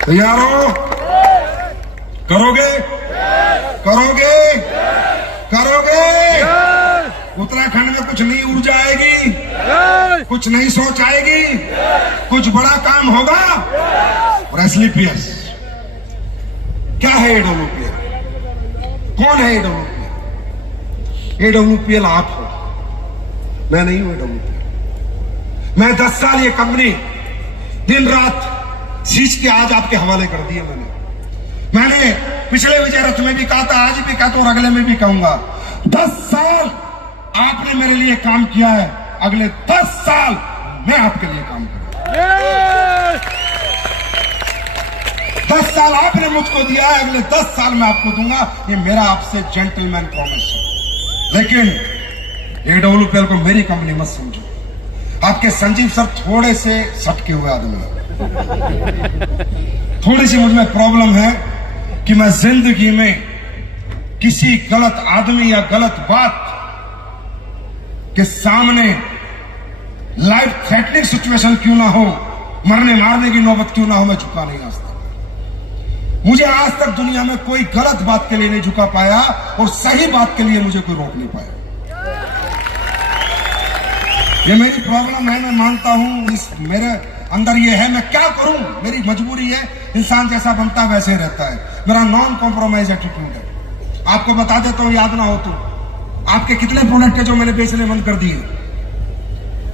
तैयार हो? करोगे? करोगे? करोगे? उत्तराखंड में कुछ नई ऊर्जा आएगी, कुछ नई सोच आएगी, कुछ बड़ा काम होगा। और एसलीपीएस क्या है? AWPL कौन है? AWPL आप हो, मैं नहीं हूं AWPL। मैं 10 साल ये कंपनी दिन रात सींच के आज आपके हवाले कर दिए। मैंने पिछले विजय रथ में भी कहा था, आज भी कहता हूं और अगले में भी कहूंगा, 10 साल आपने मेरे लिए काम किया है, अगले 10 साल मैं आपके लिए काम करूंगा। 10 साल आपने मुझको दिया है, अगले 10 साल मैं आपको दूंगा। ये मेरा आपसे जेंटलमैन प्रॉमिस है। लेकिन AWPL को मेरी कंपनी मत समझो। आपके संजीव सर थोड़े से सटके हुए आदमी हैं। थोड़ी सी मुझमें प्रॉब्लम है कि मैं जिंदगी में किसी गलत आदमी या गलत बात के सामने लाइफ थ्रेटनिंग सिचुएशन क्यों ना हो, मरने मारने की नौबत क्यों ना हो, मैं झुका नहीं आज तक। मुझे आज तक दुनिया में कोई गलत बात के लिए नहीं झुका पाया, और सही बात के लिए मुझे कोई रोक नहीं पाया। ये मेरी प्रॉब्लम है, मैं मानता हूं। इस मेरे अंदर ये है, मैं क्या करूं, मेरी मजबूरी है। इंसान जैसा बनता है वैसे रहता है। मेरा नॉन कॉम्प्रोमाइज एटीट्यूड है। आपको बता देता हूं, याद ना हो तो, आपके कितने प्रोडक्ट है जो मैंने बेचने बंद कर दिए।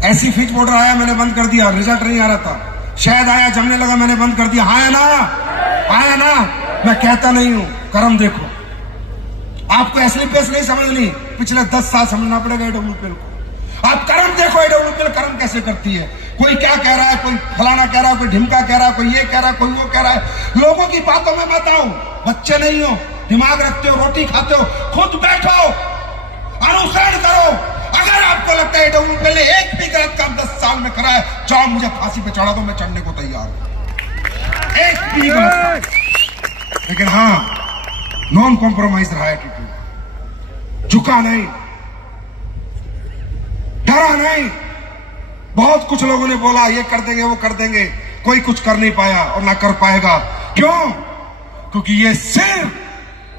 ऐसी फिच पाउडर आया, मैंने बंद कर दिया, रिजल्ट नहीं आ रहा था। शायद आया, जमने लगा, मैंने बंद कर दिया। आया ना, आया ना। मैं कहता नहीं हूं, कर्म देखो। आपको एसलीपीएस नहीं समझनी, पिछले 10 साल समझना पड़ेगा AWPL को। आप कर्म देखो, AWPL कर्म कैसे करती है। कोई क्या कह रहा है, कोई फलाना कह रहा है, कोई ढिमका कह रहा है, कोई ये कह रहा है, कोई वो कह रहा है। लोगों की बातों में मत आओ। बच्चे नहीं हो, दिमाग रखते हो, रोटी खाते हो, खुद बैठो, अनुसरण करो। अगर आपको लगता है AWPL ने एक भी गलत काम 10 साल में करा है, जाओ मुझे फांसी पे चढ़ा दो, मैं चढ़ने को तैयार हूं। एक भी गलत। लेकिन हाँ, नॉन कॉम्प्रोमाइज रहा एटीट्यूड, झुका नहीं, डरा नहीं। बहुत कुछ लोगों ने बोला ये कर देंगे, वो कर देंगे, कोई कुछ कर नहीं पाया और ना कर पाएगा। क्यों? क्योंकि ये सिर्फ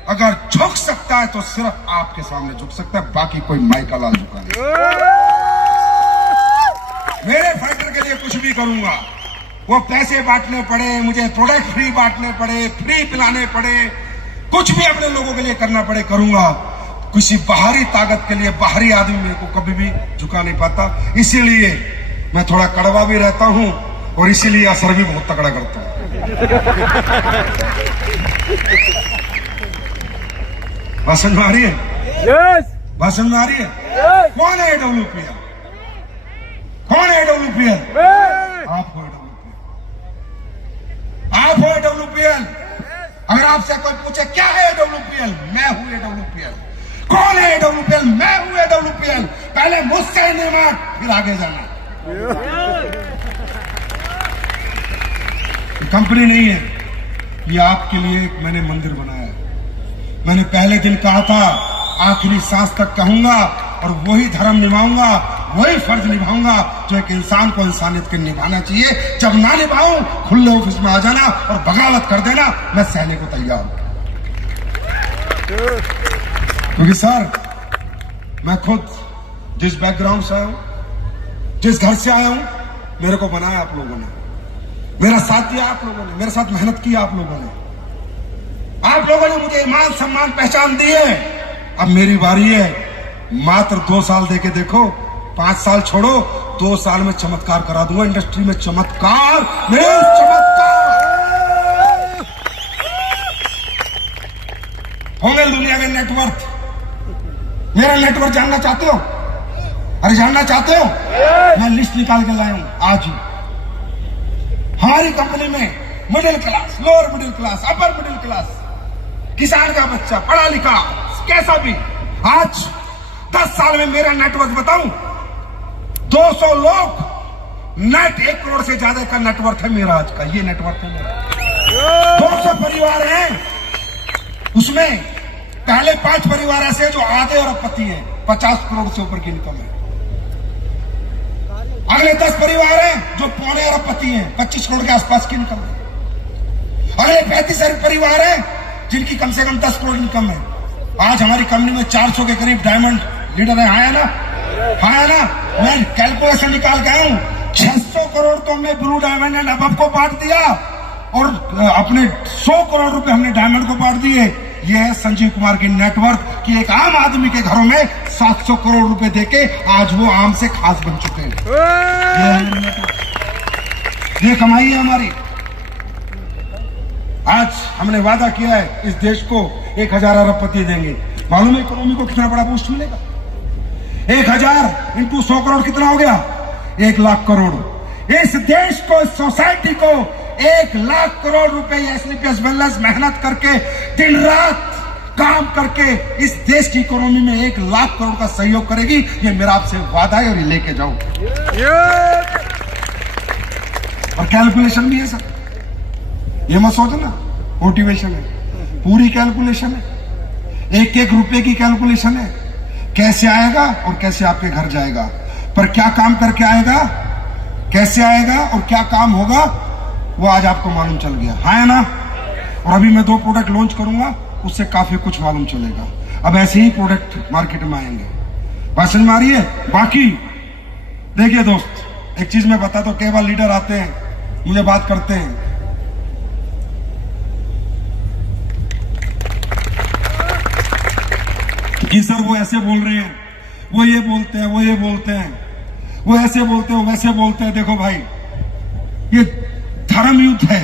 अगर झुक सकता है तो सिर्फ आपके सामने झुक सकता है, बाकी कोई माइका लाल झुका नहीं। मेरे फाइटर के लिए कुछ भी करूंगा, वो पैसे बांटने पड़े, मुझे प्रोडक्ट फ्री बांटने पड़े, फ्री पिलाने पड़े, कुछ भी अपने लोगों के लिए करना पड़े, करूंगा। किसी बाहरी ताकत के लिए, बाहरी आदमी मेरे को कभी भी झुका नहीं पाता। इसीलिए मैं थोड़ा कड़वा भी रहता हूं, और इसीलिए असर भी बहुत तगड़ा करता हूं। बात समझ में आ रही है? बात समझ में आ रही है? कौन है AWPL? कौन है AWPL? आप हो AWPL, आप हो AWPL। अगर आपसे कोई पूछे क्या है AWPL, मैं हूं AWPL। कौन है AWPL? मैं हूं AWPL। पहले मुझसे निर्माण, फिर आगे जाना। कंपनी नहीं है, ये आपके लिए एक मैंने मंदिर बनाया है। मैंने पहले दिन कहा था, आखिरी सांस तक कहूंगा और वही धर्म निभाऊंगा, वही फर्ज निभाऊंगा जो एक इंसान को इंसानियत के निभाना चाहिए। जब ना निभाऊं, खुले ऑफिस में आ जाना और बगावत कर देना, मैं सहने को तैयार हूं। क्योंकि सर, मैं खुद जिस बैकग्राउंड से आया हूं, जिस घर से आया हूं, मेरे को बनाया आप लोगों ने, मेरा साथ दिया आप लोगों ने, मेरे साथ मेहनत की आप लोगों ने, आप लोगों ने मुझे ईमान सम्मान पहचान दी है। अब मेरी बारी है, मात्र 2 साल देके देखो, 5 साल छोड़ो, 2 साल में चमत्कार करा दूंगा इंडस्ट्री में। चमत्कार, मेरे चमत्कार होंगे दुनिया में। नेटवर्क, मेरा नेटवर्क जानना चाहते हो? अरे जानना चाहते हो? मैं लिस्ट निकाल के लाया हूं आज ही। हमारी कंपनी में middle class, lower middle class, upper middle class, किसान का बच्चा, पढ़ा लिखा, कैसा भी, आज 10 साल में मेरा नेटवर्क बताऊं, 200 लोग नेट, 1 करोड़ से ज्यादा का नेटवर्क है मेरा आज का। ये नेटवर्क है मेरा। 200 परिवार हैं, उसमें पहले 5 परिवार ऐसे जो आधे अरबपति हैं, 50 करोड़ से ऊपर की इनकम है। अगले 10 परिवार हैं जो पौने अरबपति हैं, 25 करोड़ के आसपास की इनकम है। अगले 35 परिवार हैं जिनकी कम से कम 10 करोड़ इनकम है। आज हमारी कंपनी में 400 के करीब डायमंड लीडर है। हाँ है ना? हाँ है ना? मैं कैलकुलेशन निकाल के आया हूं, 600 करोड़ तो हमने ब्लू डायमंड एंड अबव को बांट दिया और अपने 100 करोड़ रुपए हमने डायमंड को बांट दिए। ये है संजीव कुमार की नेटवर्क कि एक आम आदमी के घरों में 700 करोड़ रुपए देके आज वो आम से खास बन चुके हैं। ये कमाई है हमारी। आज हमने वादा किया है इस देश को 1000 अरबपति देंगे। मालूम है इकोनॉमी को कितना बड़ा बूस्ट मिलेगा? 1000 इंटू 100 करोड़ कितना हो गया? 1 लाख करोड़। इस देश को, इस सोसाइटी को 1 लाख करोड़ रुपए एसलीपीएस वेलनेस मेहनत करके, दिन रात काम करके इस देश की इकोनॉमी में 1 लाख करोड़ का सहयोग करेगी। ये मेरा आपसे वादा है और ये लेके जाऊं। और कैलकुलेशन भी है सर, ये मत सोचना मोटिवेशन है, पूरी कैलकुलेशन है, 1-1 रुपए की कैलकुलेशन है। कैसे आएगा और कैसे आपके घर जाएगा, पर क्या काम करके आएगा, कैसे आएगा और क्या काम होगा, वो आज आपको मालूम चल गया है ना? और अभी मैं 2 प्रोडक्ट लॉन्च करूंगा, उससे काफी कुछ मालूम चलेगा। अब ऐसे ही प्रोडक्ट मार्केट में आएंगे। बात समझ में आ रही है? बाकी देखिए दोस्त, एक चीज मैं बता दो, कई बार लीडर आते हैं, मुझे बात करते हैं, कि सर वो ऐसे बोल रहे हैं, वो ये बोलते हैं, वो ये बोलते हैं, वो ऐसे बोलते हैं, वो वैसे बोलते हैं। देखो भाई, ये धर्म युद्ध है।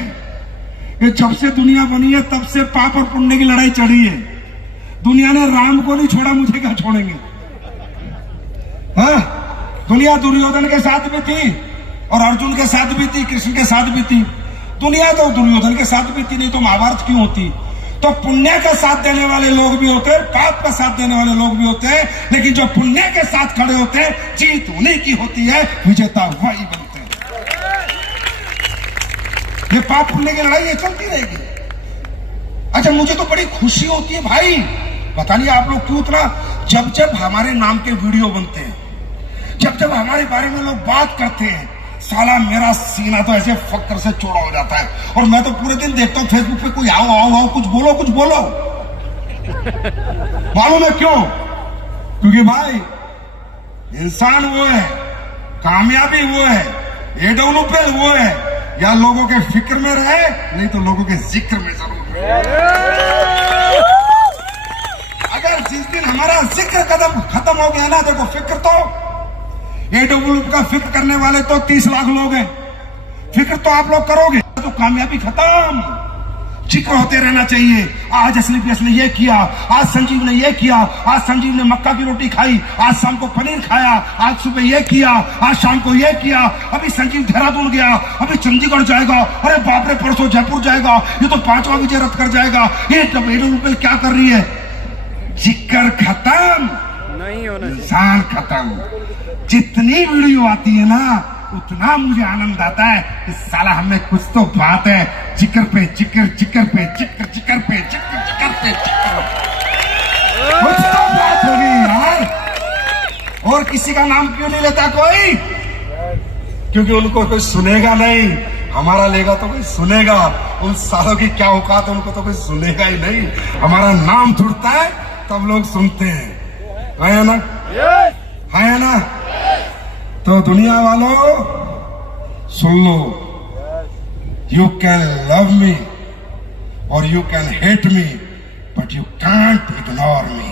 ये जब से दुनिया बनी है तब से पाप और पुण्य की लड़ाई चढ़ी है। दुनिया ने राम को नहीं छोड़ा, मुझे क्या छोड़ेंगे? हाँ, दुनिया दुर्योधन के साथ भी थी और अर्जुन के साथ भी थी, कृष्ण के साथ भी थी। दुनिया तो दुर्योधन के साथ भी थी, नहीं तो महाभारत क्यों होती? तो पुण्य का साथ देने वाले लोग भी होते हैं, पाप का साथ देने वाले लोग भी होते हैं, लेकिन जो पुण्य के साथ खड़े होते हैं, जीत उन्हीं की होती है, विजेता वही बनते हैं। ये पाप पुण्य की लड़ाई ये चलती रहेगी। अच्छा, मुझे तो बड़ी खुशी होती है भाई, पता नहीं आप लोग क्यों इतना, जब हमारे नाम के वीडियो बनते हैं, जब हमारे बारे में लोग बात करते हैं, साला मेरा सीना तो ऐसे फक्र से चौड़ा हो जाता है। और मैं तो पूरे दिन देखता हूं फेसबुक पे, कोई आओ कुछ बोलो कुछ बोलो। मालूम है क्यों? क्योंकि भाई इंसान वो है, कामयाबी वो है, AWPL वो है, या लोगों के फिक्र में रहे, नहीं तो लोगों के जिक्र में जरूर रहे। अगर जिस दिन हमारा जिक्र कदम खत्म हो गया ना, देखो फिक्र तो AWPL का फिक्र करने वाले तो 30 लाख लोग हैं, फिक्र तो आप लोग करोगे तो कामयाबी खत्म। जिक्र होते रहना चाहिए। आज एसलीपीएस ने ये किया, आज संजीव ने ये किया, आज संजीव ने मक्का की रोटी खाई, आज शाम को पनीर खाया, आज सुबह ये किया, आज शाम को ये किया, अभी संजीव देहरादून गया, अभी चंडीगढ़ जाएगा, अरे बाप रे परसों जयपुर जाएगा, ये तो 5वां विजय रथ कर जाएगा। ये रुपये क्या कर रही है? जिक्र खत्म, नहीं होना चाहिए। इंसान खत्म। जितनी वीडियो आती है ना उतना मुझे आनंद आता है कि साला हमें कुछ तो बात है। जिक्र पे जिक्र, जिक्र पे जिक्र, जिक्र पे जिक्र, जिक्र पे जिक्र, कुछ तो बात होगी यार। और किसी का नाम क्यों नहीं लेता कोई? क्योंकि उनको कोई सुनेगा नहीं, हमारा लेगा तो कोई सुनेगा। उन सालों की क्या औकात है, उनको तो कोई सुनेगा ही नहीं। हमारा नाम छुटता है तब लोग सुनते हैं, है ना? है ना? तो दुनिया वालों सुन लो, यू कैन लव मी और you can hate me but you can't ignore me.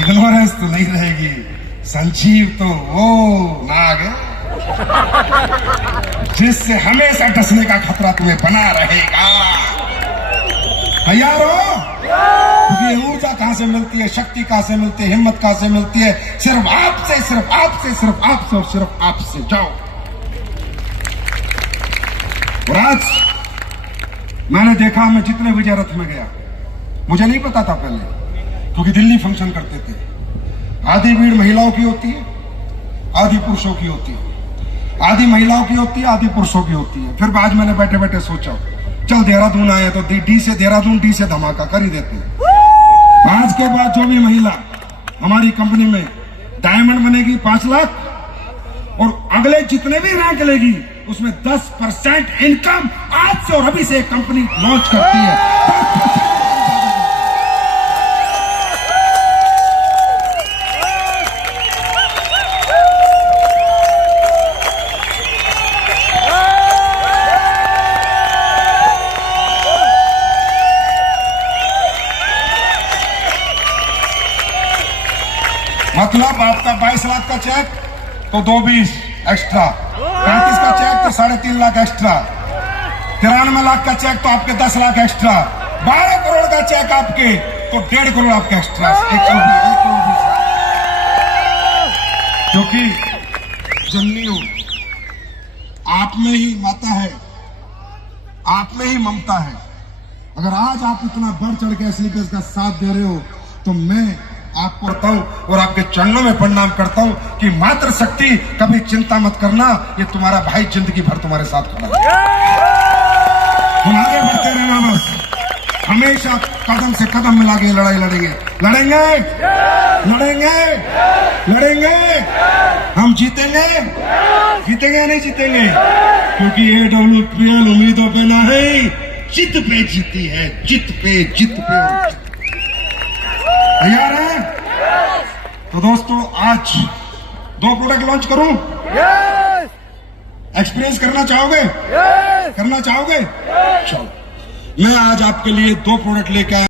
Ignorance तो नहीं रहेगी। संजीव तो वो नाग है जिससे हमेशा डसने का खतरा तुम्हें बना रहेगा। तैयार हो? क्योंकि ऊर्जा कहां से मिलती है, शक्ति कहां से मिलती है, हिम्मत कहां से मिलती है? सिर्फ आपसे, सिर्फ आपसे, सिर्फ आपसे और सिर्फ आपसे। जाओ। और आज मैंने देखा, मैं जितने विजय रथ में गया, मुझे नहीं पता था पहले, क्योंकि दिल्ली फंक्शन करते थे। आधी भीड़ महिलाओं की होती है, आधी पुरुषों की होती है, आधी महिलाओं की होती है, आधी पुरुषों की होती है। फिर आज मैंने बैठे बैठे सोचा, चल देहरादून आए तो डी से देहरादून, डी से धमाका कर ही देते हैं। आज के बाद जो भी महिला हमारी कंपनी में डायमंड बनेगी 5 लाख, और अगले जितने भी रैंक लेगी उसमें 10% इनकम आज से और अभी से कंपनी लॉन्च करती है। मतलब आपका 22 लाख का चेक तो 220 एक्स्ट्रा, 35 का चेक तो 3.5 लाख एक्स्ट्रा, 93 लाख का चेक तो आपके 10 लाख एक्स्ट्रा, 12 करोड़ का चेक आपके तो 1.5 करोड़ आपके एक्स्ट्रा। क्योंकि जननियों, आप में ही माता है, आप में ही ममता है। अगर आज आप इतना बढ़ चढ़ के एसलीपीएस का साथ दे रहे हो तो मैं आपको कहता हूं और आपके चरणों में प्रणाम करता हूं कि मातृ शक्ति, कभी चिंता मत करना, ये तुम्हारा भाई जिंदगी भर तुम्हारे साथ खड़ा है। तुम आगे बढ़ते रहना, बस हमेशा कदम से कदम मिला के लड़ाई लड़ेंगे, लड़ेंगे, लड़ेंगे, लड़ेंगे। हम जीतेंगे, जीतेंगे या नहीं जीतेंगे? क्योंकि AWPL उम्मीदों पे ना है, जित पे जीती है, जित पे, जित पे। तैयार है? तो दोस्तों आज 2 प्रोडक्ट लॉन्च करूं? एक्सपीरियंस करना चाहोगे? करना चाहोगे? चलो, मैं आज आपके लिए 2 प्रोडक्ट लेकर